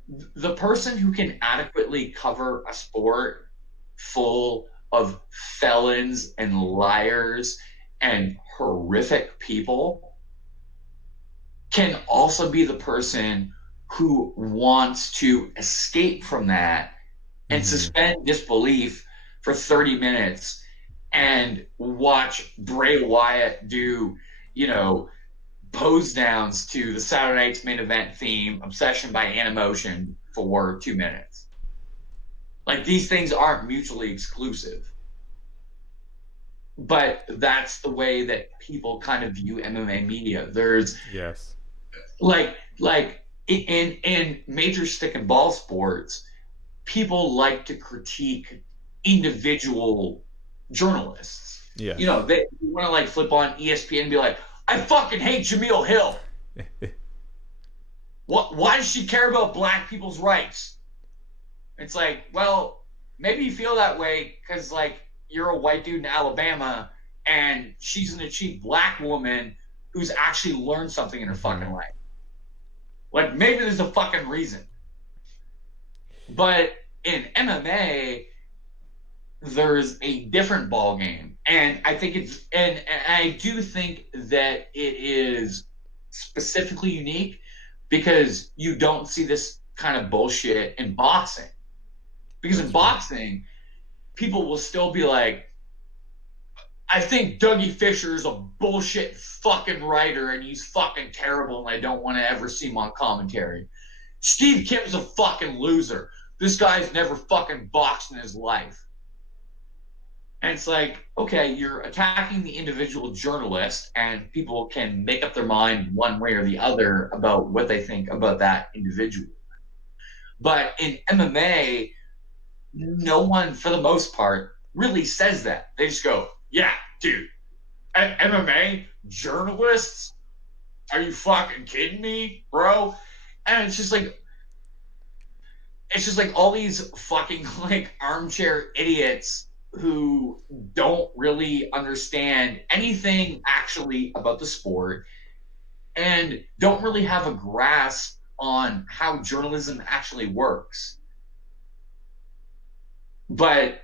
who can adequately cover a sport full of felons and liars and horrific people can also be the person who wants to escape from that and suspend disbelief for 30 minutes and watch Bray Wyatt do, pose downs to the Saturday Night's Main Event theme, Obsession by Animotion, for 2 minutes. Like, these things aren't mutually exclusive. But that's the way that people kind of view MMA media. There's like in major stick and ball sports, people like to critique individual journalists. They want to like flip on ESPN and be like, I fucking hate Jameel Hill. Why does she care about black people's rights? It's like, well, maybe you feel that way because like you're a white dude in Alabama and she's an achieved black woman who's actually learned something in her fucking life. Like, maybe there's a fucking reason. But in MMA, there's a different ball game. And I think and I do think that it is specifically unique because you don't see this kind of bullshit in boxing. Because in boxing, people will still be like, I think Dougie Fisher is a bullshit fucking writer and he's fucking terrible and I don't want to ever see him on commentary. Steve Kim's a fucking loser. This guy's never fucking boxed in his life. And it's like, okay, you're attacking the individual journalist and people can make up their mind one way or the other about what they think about that individual. But in MMA, no one, for the most part, really says that. They just go, yeah, dude, MMA journalists? Are you fucking kidding me, bro? And it's just like all these fucking like armchair idiots who don't really understand anything actually about the sport and don't really have a grasp on how journalism actually works. But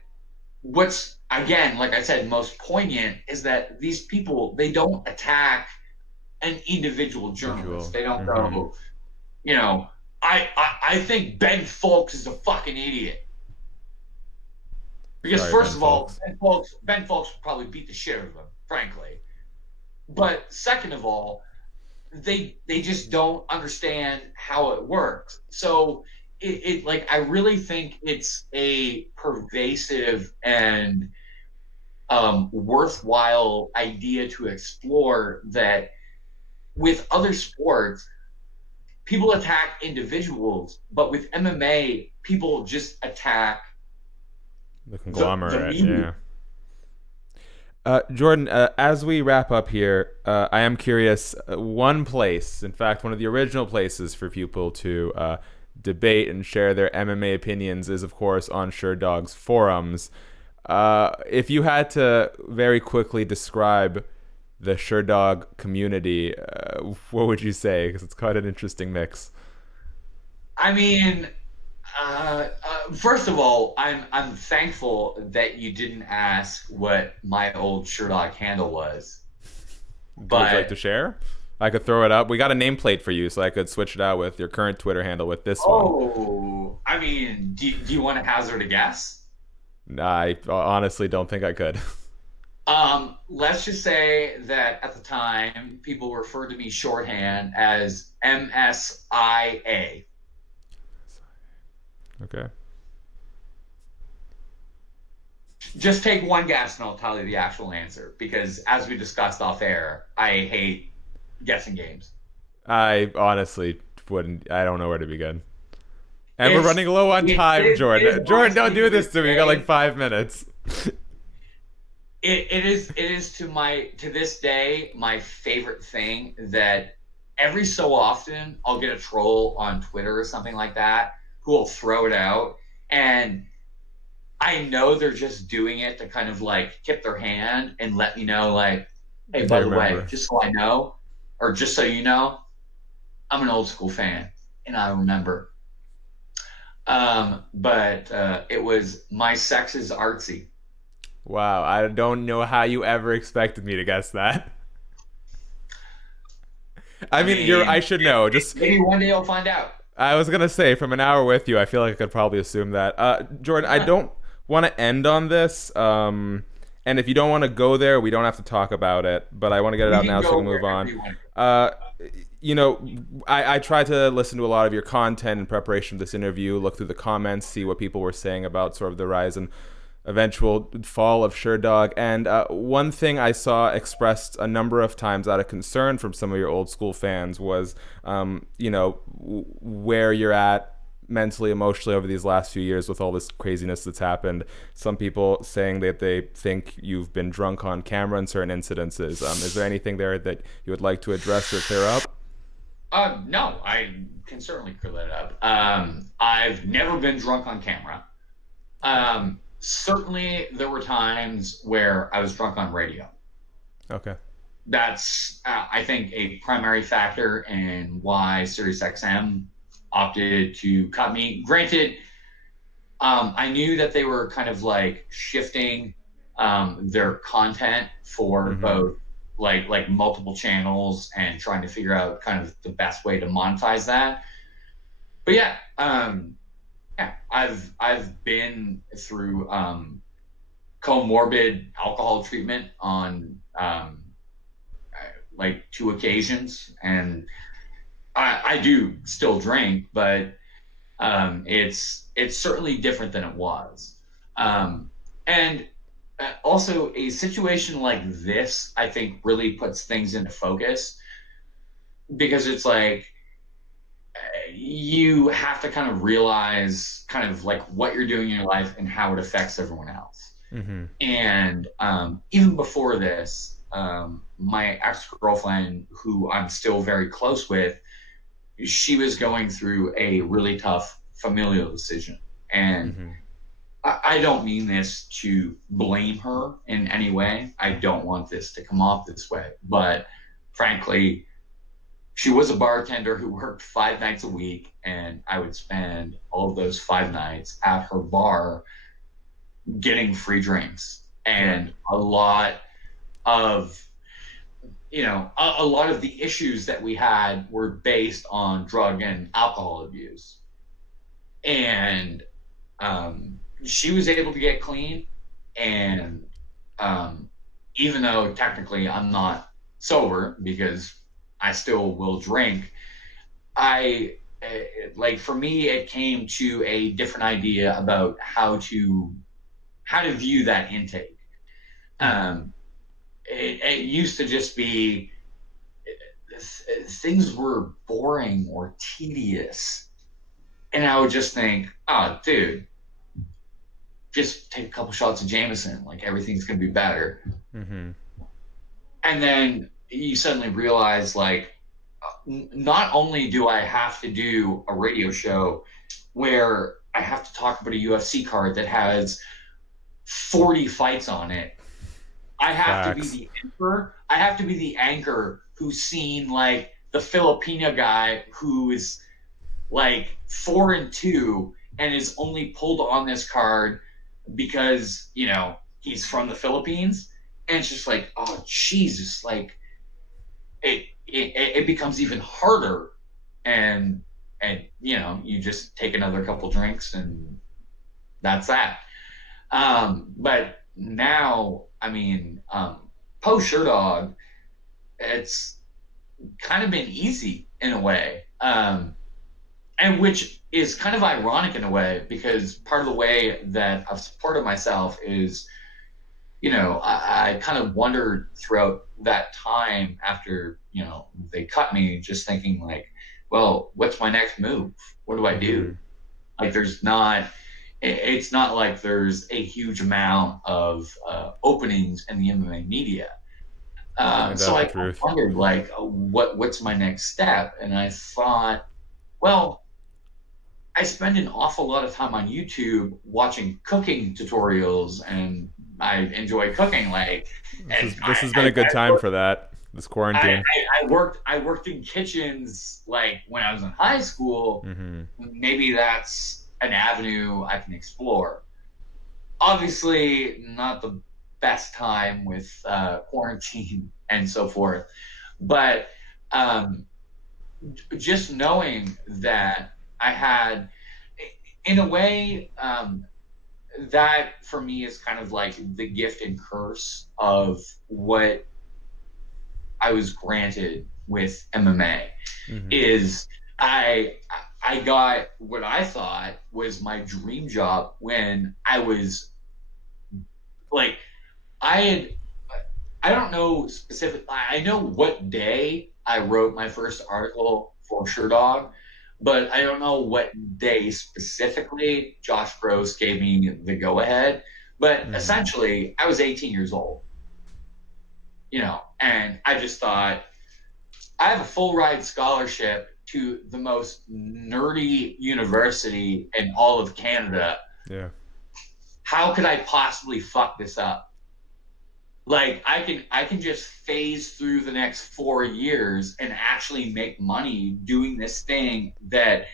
what's, again, like I said, most poignant is that these people, they don't attack an individual journalist. They don't go, you know, I think Ben Folks is a fucking idiot. Because first of all, Ben Folks would probably beat the shit out of him, frankly. But second of all, they just don't understand how it works. So it like, I really think it's a pervasive and worthwhile idea to explore that with other sports, people attack individuals, but with MMA, people just attack the conglomerate. Jordan, as we wrap up here, I am curious, one place, in fact, one of the original places for people to debate and share their MMA opinions is, of course, on Sherdog's forums. If you had to very quickly describe the Sherdog community, what would you say? Because it's quite an interesting mix. I mean, first of all, I'm thankful that you didn't ask what my old Sherdog handle was. But would you like to share? I could throw it up. We got a nameplate for you, so I could switch it out with your current Twitter handle with this one. Oh, I mean, do you want to hazard a guess? I honestly don't think I could. Let's just say that at the time, people referred to me shorthand as MSIA. Okay. Just take one guess and I'll tell you the actual answer. Because as we discussed off air, I hate guessing games. I honestly wouldn't. I don't know where to begin. And we're running low on time, Jordan. Jordan, don't do this to me. We got like 5 minutes. It is to this day my favorite thing that every so often I'll get a troll on Twitter or something like that who will throw it out, and I know they're just doing it to kind of like tip their hand and let me know, like, hey, by the way, just so I know, or just so you know, I'm an old school fan and I remember. But it was my sex is artsy. Wow, I don't know how you ever expected me to guess that. I mean, I should know. Just maybe one day you'll find out. I was gonna say, from an hour with you, I feel like I could probably assume that. Jordan, I don't want to end on this. And if you don't want to go there, we don't have to talk about it. But I want to get it out now so we can move on. You know, I tried to listen to a lot of your content in preparation for this interview, look through the comments, see what people were saying about sort of the rise and eventual fall of Sherdog. And one thing I saw expressed a number of times out of concern from some of your old school fans was, you know, where you're at mentally, emotionally over these last few years with all this craziness that's happened. Some people saying that they think you've been drunk on camera in certain incidences. Is there anything there that you would like to address or clear up? No, I can certainly clear that up. I've never been drunk on camera. Certainly there were times where I was drunk on radio. Okay. That's, I think, a primary factor in why SiriusXM opted to cut me. Granted, I knew that they were kind of like shifting their content for both like multiple channels and trying to figure out kind of the best way to monetize that. But yeah, I've been through comorbid alcohol treatment on like 2 occasions, and I do still drink, but it's certainly different than it was. And also, a situation like this, I think, really puts things into focus, because it's like you have to kind of realize kind of like what you're doing in your life and how it affects everyone else. Mm-hmm. And even before this, my ex-girlfriend, who I'm still very close with, she was going through a really tough familial decision. And Mm-hmm. I don't mean this to blame her in any way. I don't want this to come off this way. But frankly, she was a bartender who worked 5 nights a week, and I would spend all of those 5 nights at her bar getting free drinks. And a lot of a lot of the issues that we had were based on drug and alcohol abuse. And she was able to get clean, and even though technically I'm not sober because I still will drink, I like, for me, it came to a different idea about how to view that intake. It used to just be things were boring or tedious, and I would just think, oh, dude, just take a couple shots of Jameson, like everything's gonna be better. Mm-hmm. And then you suddenly realize, like, not only do I have to do a radio show where I have to talk about a UFC card that has 40 fights on it, I have to be the anchor. I have to be the anchor who's seen like the Filipino guy who is like 4-2 and is only pulled on this card because he's from the Philippines, and it's just like, oh Jesus, like it becomes even harder, and you just take another couple drinks and that's that. But now, I mean, post Sherdog, it's kind of been easy in a way, and which is kind of ironic in a way, because part of the way that I've supported myself is, I kind of wondered throughout that time after, they cut me, just thinking like, well, what's my next move? What do I do? Like, it's not like there's a huge amount of openings in the MMA media. So I wondered, like, what's my next step? And I thought, well, I spend an awful lot of time on YouTube watching cooking tutorials, and I enjoy cooking. Like, this has been a good time for that. This quarantine. I worked in kitchens like when I was in high school. Mm-hmm. Maybe that's an avenue I can explore. Obviously, not the best time with quarantine and so forth, but just knowing that I had, in a way, that for me is kind of like the gift and curse of what I was granted with MMA. Mm-hmm. Is I got what I thought was my dream job when I was like, I don't know specific. I know what day I wrote my first article for Sherdog, but I don't know what day specifically Josh Gross gave me the go-ahead. But essentially, I was 18 years old, and I just thought, I have a full ride scholarship to the most nerdy university in all of Canada. Yeah. How could I possibly fuck this up? Like, I can just phase through the next 4 years and actually make money doing this thing that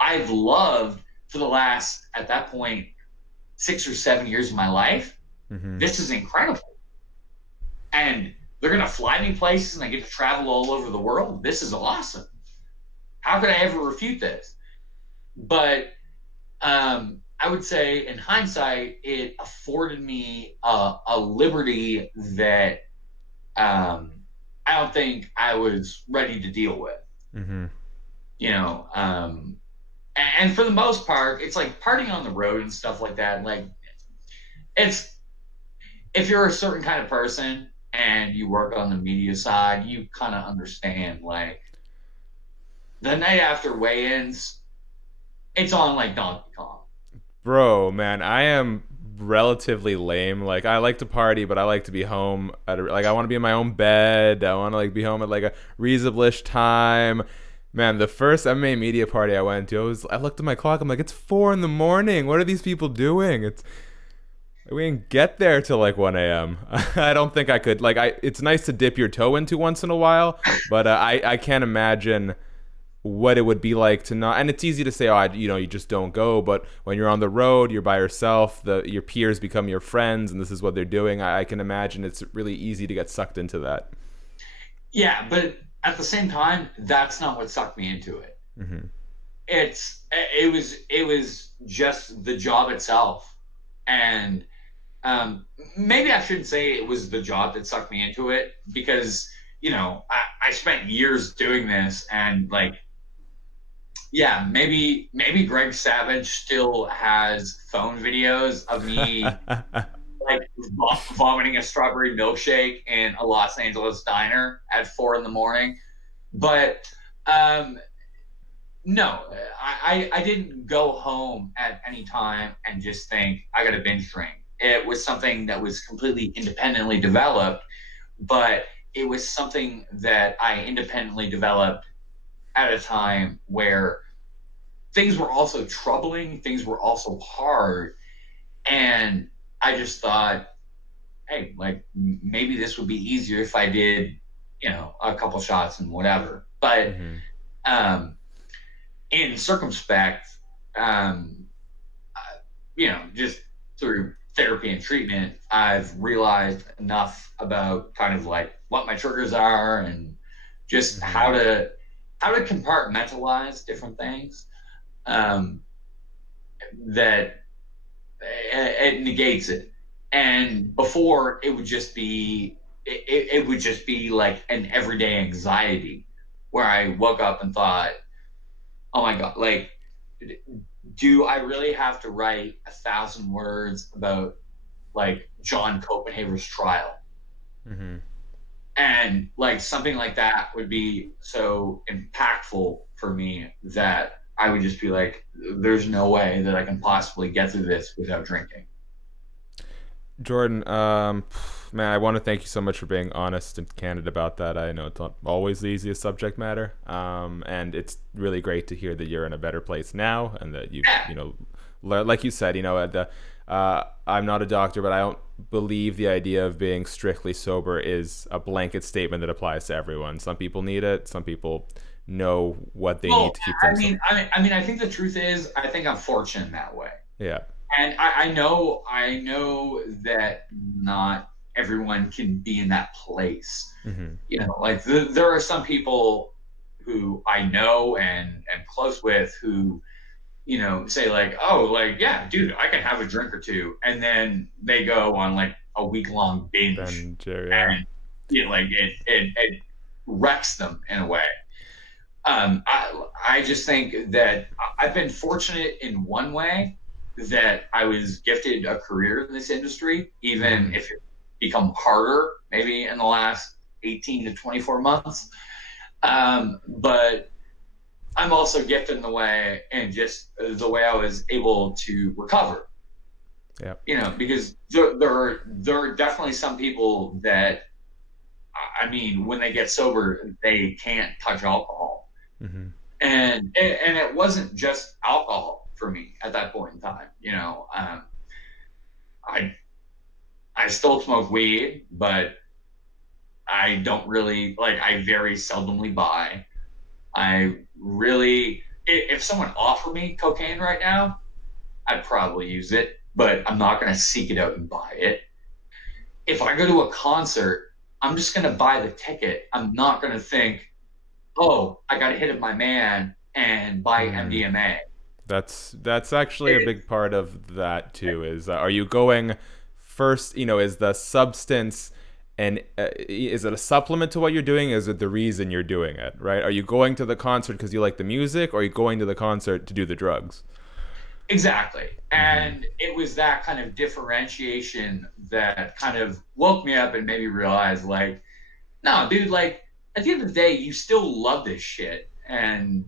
I've loved for the last, at that point, 6 or 7 years of my life. Mm-hmm. This is incredible. And they're going to fly me places and I get to travel all over the world. This is awesome. How could I ever refute this? But I would say in hindsight, it afforded me a liberty that I don't think I was ready to deal with. Mm-hmm. You know, and for the most part, it's like partying on the road and stuff like that. Like, it's if you're a certain kind of person and you work on the media side, you kind of understand. Like, the night after weigh-ins, it's on like Donkey Kong. Bro, man, I am relatively lame. Like, I like to party, but I like to be home like, I want to be in my own bed. I want to like be home at like a reasonable-ish time. Man, the first MMA Media party I went to, I looked at my clock. I'm like, it's 4 in the morning. What are these people doing? We didn't get there till like 1 a.m. I don't think I could. Like, it's nice to dip your toe into once in a while, but I can't imagine what it would be like to not. And it's easy to say, oh, you just don't go. But when you're on the road, you're by yourself. Your peers become your friends, and this is what they're doing. I can imagine it's really easy to get sucked into that. Yeah, but at the same time, that's not what sucked me into it. Mm-hmm. It was just the job itself, and maybe I shouldn't say it was the job that sucked me into it, because I spent years doing this, and like, yeah, maybe Greg Savage still has phone videos of me like vomiting a strawberry milkshake in a Los Angeles diner at 4 in the morning. But no, I didn't go home at any time and just think I got to binge drink. It was something that was completely independently developed, but it was something that I independently developed at a time where things were also troubling, things were also hard, and I just thought, hey, like, maybe this would be easier if I did, a couple shots and whatever. But in circumspect, just through therapy and treatment, I've realized enough about kind of like what my triggers are and just how to compartmentalize different things, that it negates it. And before, it would just be like an everyday anxiety where I woke up and thought, oh my God, like, do I really have to write 1,000 words about like John Copenhaver's trial? Mm-hmm. And like something like that would be so impactful for me that I would just be like, there's no way that I can possibly get through this without drinking. Jordan, man, I want to thank you so much for being honest and candid about that. I know it's not always the easiest subject matter, and it's really great to hear that you're in a better place now, and that like you said, I'm not a doctor, but I don't believe the idea of being strictly sober is a blanket statement that applies to everyone. Some people need it. Some people know what they need to keep themselves. I think the truth is, I think I'm fortunate in that way. Yeah. And I know that not everyone can be in that place. Mm-hmm. Like there are some people who I know and am close with who, say like, oh, like, yeah, dude, I can have a drink or two. And then they go on like a week-long binge. And like it wrecks them in a way. I just think that I've been fortunate in one way, that I was gifted a career in this industry, even if it become harder maybe in the last 18 to 24 months. But I'm also gifted in the way, and just the way I was able to recover. Yeah. Because there are definitely some people that, when they get sober, they can't touch alcohol. Mm-hmm. And it wasn't just alcohol for me at that point in time. I still smoke weed, but I don't really, like, I very seldomly buy. If someone offered me cocaine right now, I'd probably use it, but I'm not going to seek it out and buy it. If I go to a concert I'm just going to buy the ticket. I'm not going to think, oh, I got to hit up my man and buy Mm. MDMA. That's actually a big part of that too. Is are you going first? Is the substance and is it a supplement to what you're doing? Is it the reason you're doing it? Right? Are you going to the concert because you like the music, or are you going to the concert to do the drugs? Exactly. Mm-hmm. And it was that kind of differentiation that kind of woke me up and made me realize, like, no, dude, like, at the end of the day, you still love this shit. And,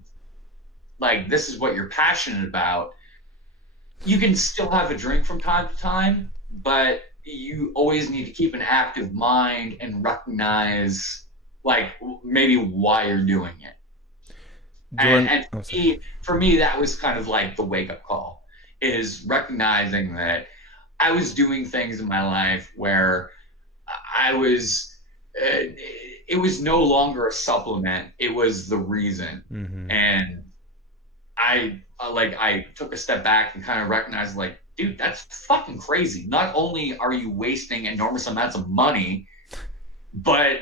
like, this is what you're passionate about. You can still have a drink from time to time, but you always need to keep an active mind and recognize, like, maybe why you're doing it. And, Jordan, and oh, for sorry. me, for me, that was kind of like the wake up call, is recognizing that I was doing things in my life where I was, it was no longer a supplement. It was the reason. Mm-hmm. And I took a step back and kind of recognized, like, dude, that's fucking crazy. Not only are you wasting enormous amounts of money, but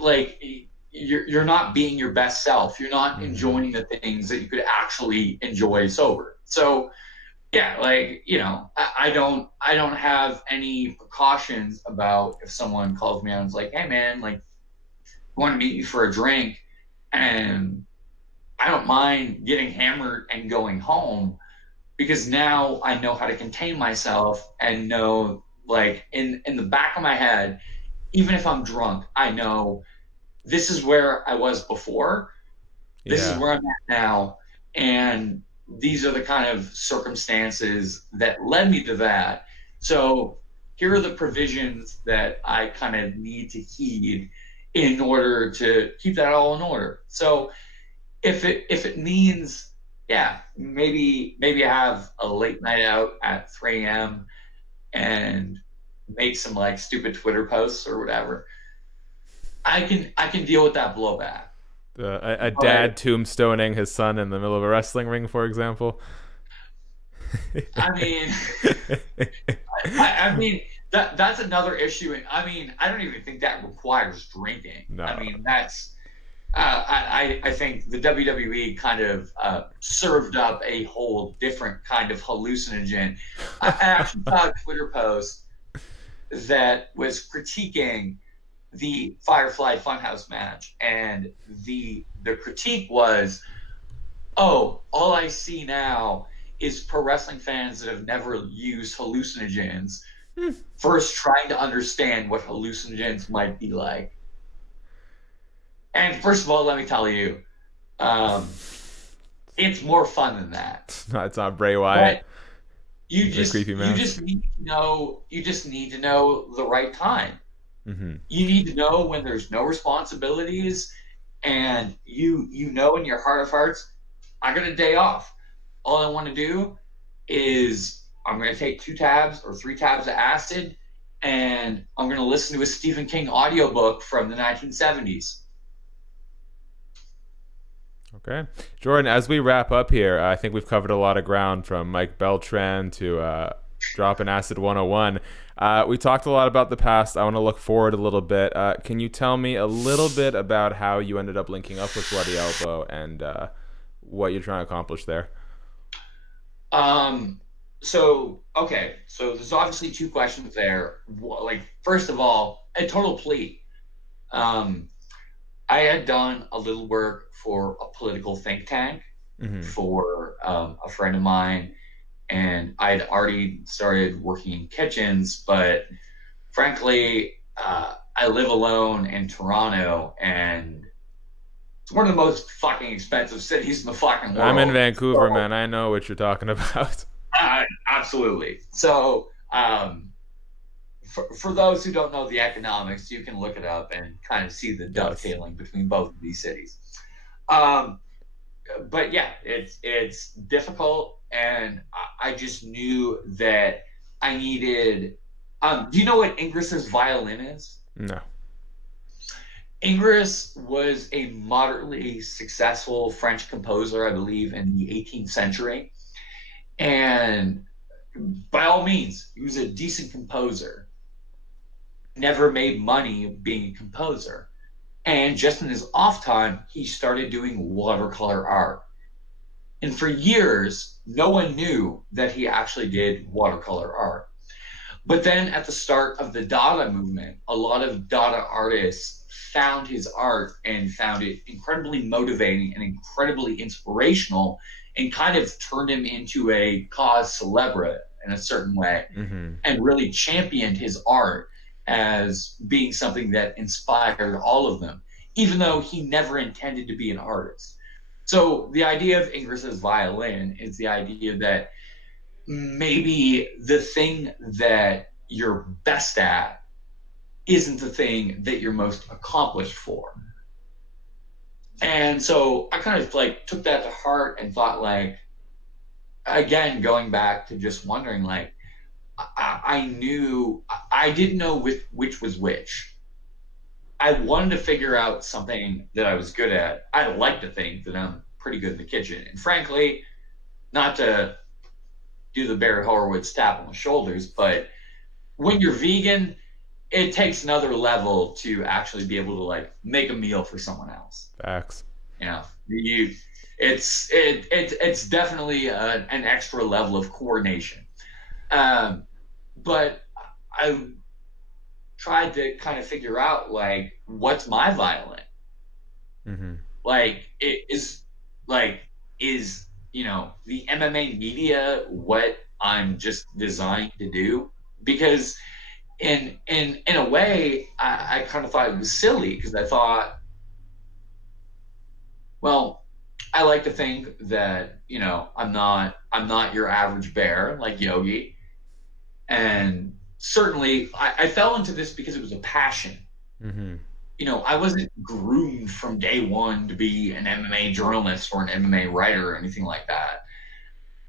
like you're not being your best self. You're not Mm-hmm. enjoying the things that you could actually enjoy sober. So yeah, like, I don't have any precautions about if someone calls me out and is like, hey man, like, I want to meet you for a drink, and I don't mind getting hammered and going home, because now I know how to contain myself and know, like, in the back of my head, even if I'm drunk, I know this is where I was before, this is Yeah. where I'm at now, and these are the kind of circumstances that led me to that. So here are the provisions that I kind of need to heed in order to keep that all in order. So if it means, yeah, maybe I have a late night out at 3 a.m. and make some like stupid Twitter posts or whatever, I can deal with that blowback. A But dad tombstoning his son in the middle of a wrestling ring, for example. I mean, I mean that's another issue. I mean, I don't even think that requires drinking. I No. mean, that's I think the WWE kind of served up a whole different kind of hallucinogen. I actually saw a Twitter post that was critiquing the Firefly Funhouse match, and the critique was, oh, all I see now is pro wrestling fans that have never used hallucinogens first trying to understand what hallucinogens might be like. And first of all, let me tell you, um, it's more fun than that. It's not Bray But Wyatt, you the just creepy you mask. just need to know you just need to know the right time. Mm-hmm. You need to know when there's no responsibilities, and you know in your heart of hearts, I got a day off. All I want to do is I'm going to take 2 tabs or 3 tabs of acid, and I'm going to listen to a Stephen King audiobook from the 1970s. Okay. Jordan, as we wrap up here, I think we've covered a lot of ground from Mike Beltran to dropping Acid 101. We talked a lot about the past. I want to look forward a little bit. Can you tell me a little bit about how you ended up linking up with Bloody Elbow and what you're trying to accomplish there? Um, so okay, so there's obviously 2 questions there. Like, first of all, a total plea. Um, I had done a little work for a political think tank Mm-hmm. for a friend of mine, and I had already started working in kitchens, but frankly, I live alone in Toronto, and it's one of the most fucking expensive cities in the fucking I'm in world. Vancouver, So, man. I know what you're talking about. absolutely. So, for those who don't know the economics, you can look it up and kind of see the Yes. dovetailing between both of these cities. Um, but yeah, it's difficult, and I just knew that I needed. Do you know what Ingris's violin is? No. Ingres was a moderately successful French composer, I believe, in the 18th century, and by all means, he was a decent composer. never made money being a composer. And just in his off time, he started doing watercolor art. And for years, no one knew that he actually did watercolor art. But then at the start of the Dada movement, a lot of Dada artists found his art and found it incredibly motivating and incredibly inspirational, and kind of turned him into a cause célèbre in a certain way, and really championed his art as being something that inspired all of them, even though he never intended to be an artist. So the idea of Ingris's violin is the idea that maybe the thing that you're best at isn't the thing that you're most accomplished for. And so I kind of like took that to heart and thought, like, again, going back to just wondering, like, I didn't know which was which. I wanted to figure out something that I was good at. I like to think that I'm pretty good in the kitchen. And frankly, not to do the Barry Horowitz tap on the shoulders, but when you're vegan, it takes another level to actually be able to like make a meal for someone else. Facts. You know, it's definitely an extra level of coordination. But I tried to kind of figure out, like, what's my violin? Like, is you know, the MMA media what I'm just designed to do? Because in a way, I kind of thought it was silly, because I thought, well, I like to think that, you know, I'm not your average bear like Yogi. And certainly I fell into this because it was a passion. You know, I wasn't groomed from day one to be an MMA journalist or an MMA writer or anything like that.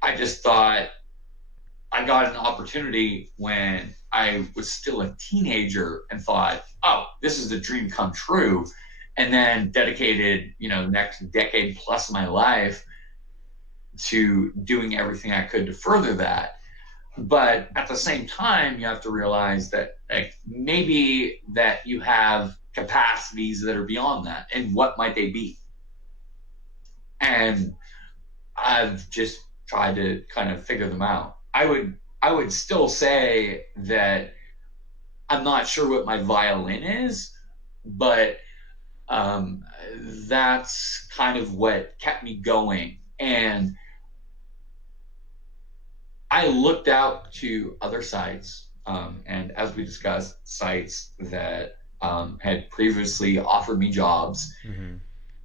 I just thought I got an opportunity when I was still a teenager and thought, oh, this is a dream come true. And then dedicated, you know, the next decade plus of my life to doing everything I could to further that. But at the same time, you have to realize that, like, maybe that you have capacities that are beyond that, and what might they be? And I've just tried to kind of figure them out. I would still say that I'm not sure what my violin is, but that's kind of what kept me going. And I looked out to other sites, and as we discussed, sites that had previously offered me jobs,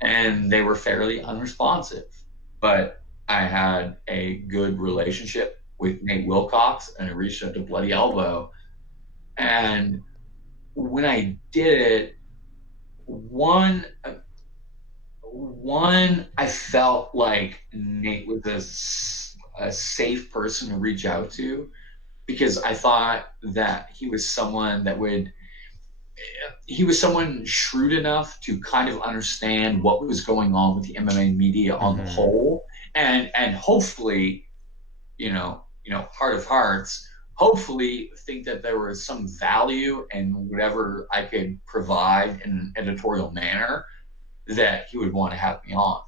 and they were fairly unresponsive. But I had a good relationship with Nate Wilcox, and I reached out to Bloody Elbow. And when I did it, one, I felt like Nate was a safe person to reach out to, because I thought that he was someone shrewd enough to kind of understand what was going on with the MMA media on the whole, and hopefully, you know, heart of hearts, hopefully think that there was some value in whatever I could provide in an editorial manner that he would want to have me on.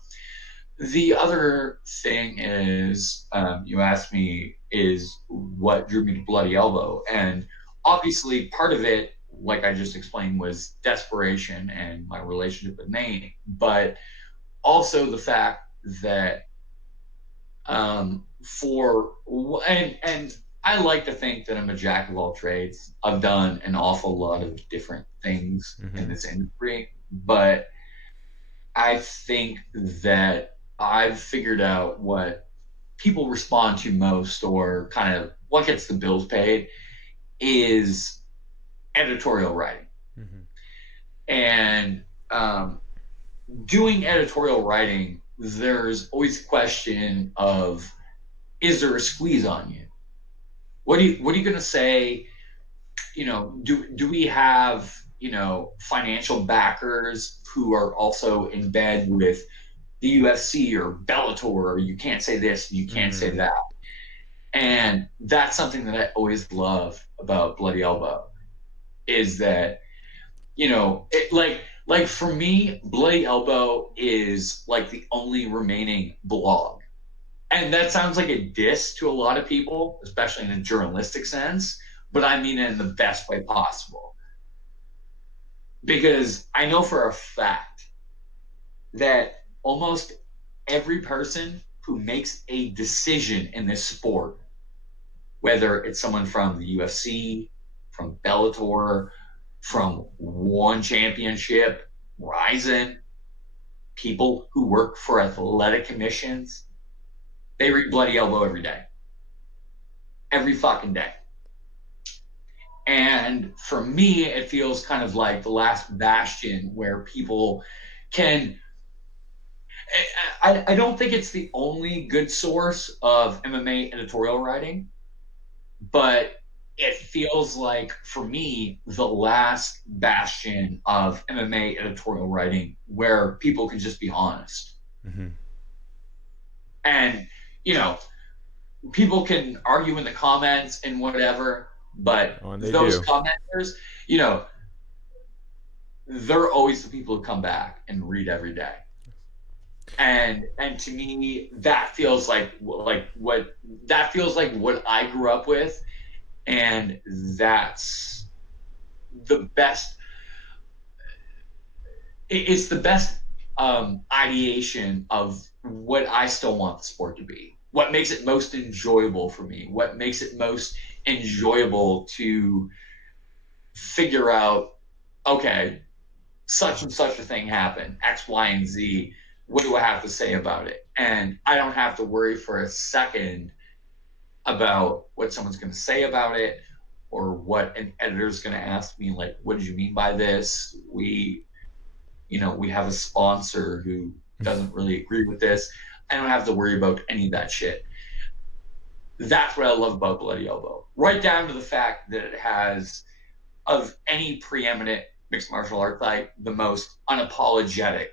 The other thing is, you asked me, is what drew me to Bloody Elbow. And obviously part of it, like I just explained, was desperation and my relationship with Nate, but also the fact that and I like to think that I'm a jack of all trades. I've done an awful lot of different things in this industry, but I think that I've figured out what people respond to most, or kind of what gets the bills paid, is editorial writing. And doing editorial writing, there's always a question of, is there a squeeze on you? What are you going to say? You know, do we have, you know, financial backers who are also in bed with the UFC or Bellator, or you can't say this, you can't say that? And that's something that I always love about Bloody Elbow. is that, like for me, Bloody Elbow is like the only remaining blog. And that sounds like a diss to a lot of people, especially in a journalistic sense, but I mean it in the best way possible. Because I know for a fact that almost every person who makes a decision in this sport, whether it's someone from the UFC, from Bellator, from One Championship, Ryzen, people who work for athletic commissions, they read Bloody Elbow every day. Every fucking day. And for me, it feels kind of like the last bastion where people can. I don't think it's the only good source of MMA editorial writing, but it feels like, for me, the last bastion of MMA editorial writing where people can just be honest. Mm-hmm. And, people can argue in the comments and whatever, but those commenters, they're always the people who come back and read every day. And to me, that feels like what I grew up with, and that's the best. It's the best ideation of what I still want the sport to be. What makes it most enjoyable for me? What makes it most enjoyable to figure out? Okay, such and such a thing happened. X, Y, and Z. What do I have to say about it? And I don't have to worry for a second about what someone's going to say about it, or what an editor's going to ask me, like, what did you mean by this? We have a sponsor who doesn't really agree with this. I don't have to worry about any of that shit. That's what I love about Bloody Elbow. Right down to the fact that it has, of any preeminent mixed martial art site, the most unapologetic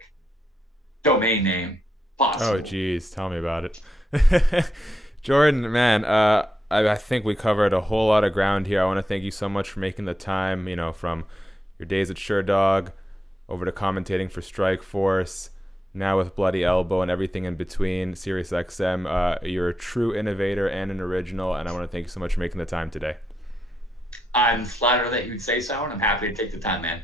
domain name possible. Oh, geez. Tell me about it. Jordan, man, I think we covered a whole lot of ground here. I want to thank you so much for making the time, from your days at Sherdog over to commentating for Strikeforce, now with Bloody Elbow and everything in between, SiriusXM. You're a true innovator and an original, and I want to thank you so much for making the time today. I'm flattered that you'd say so, and I'm happy to take the time, man.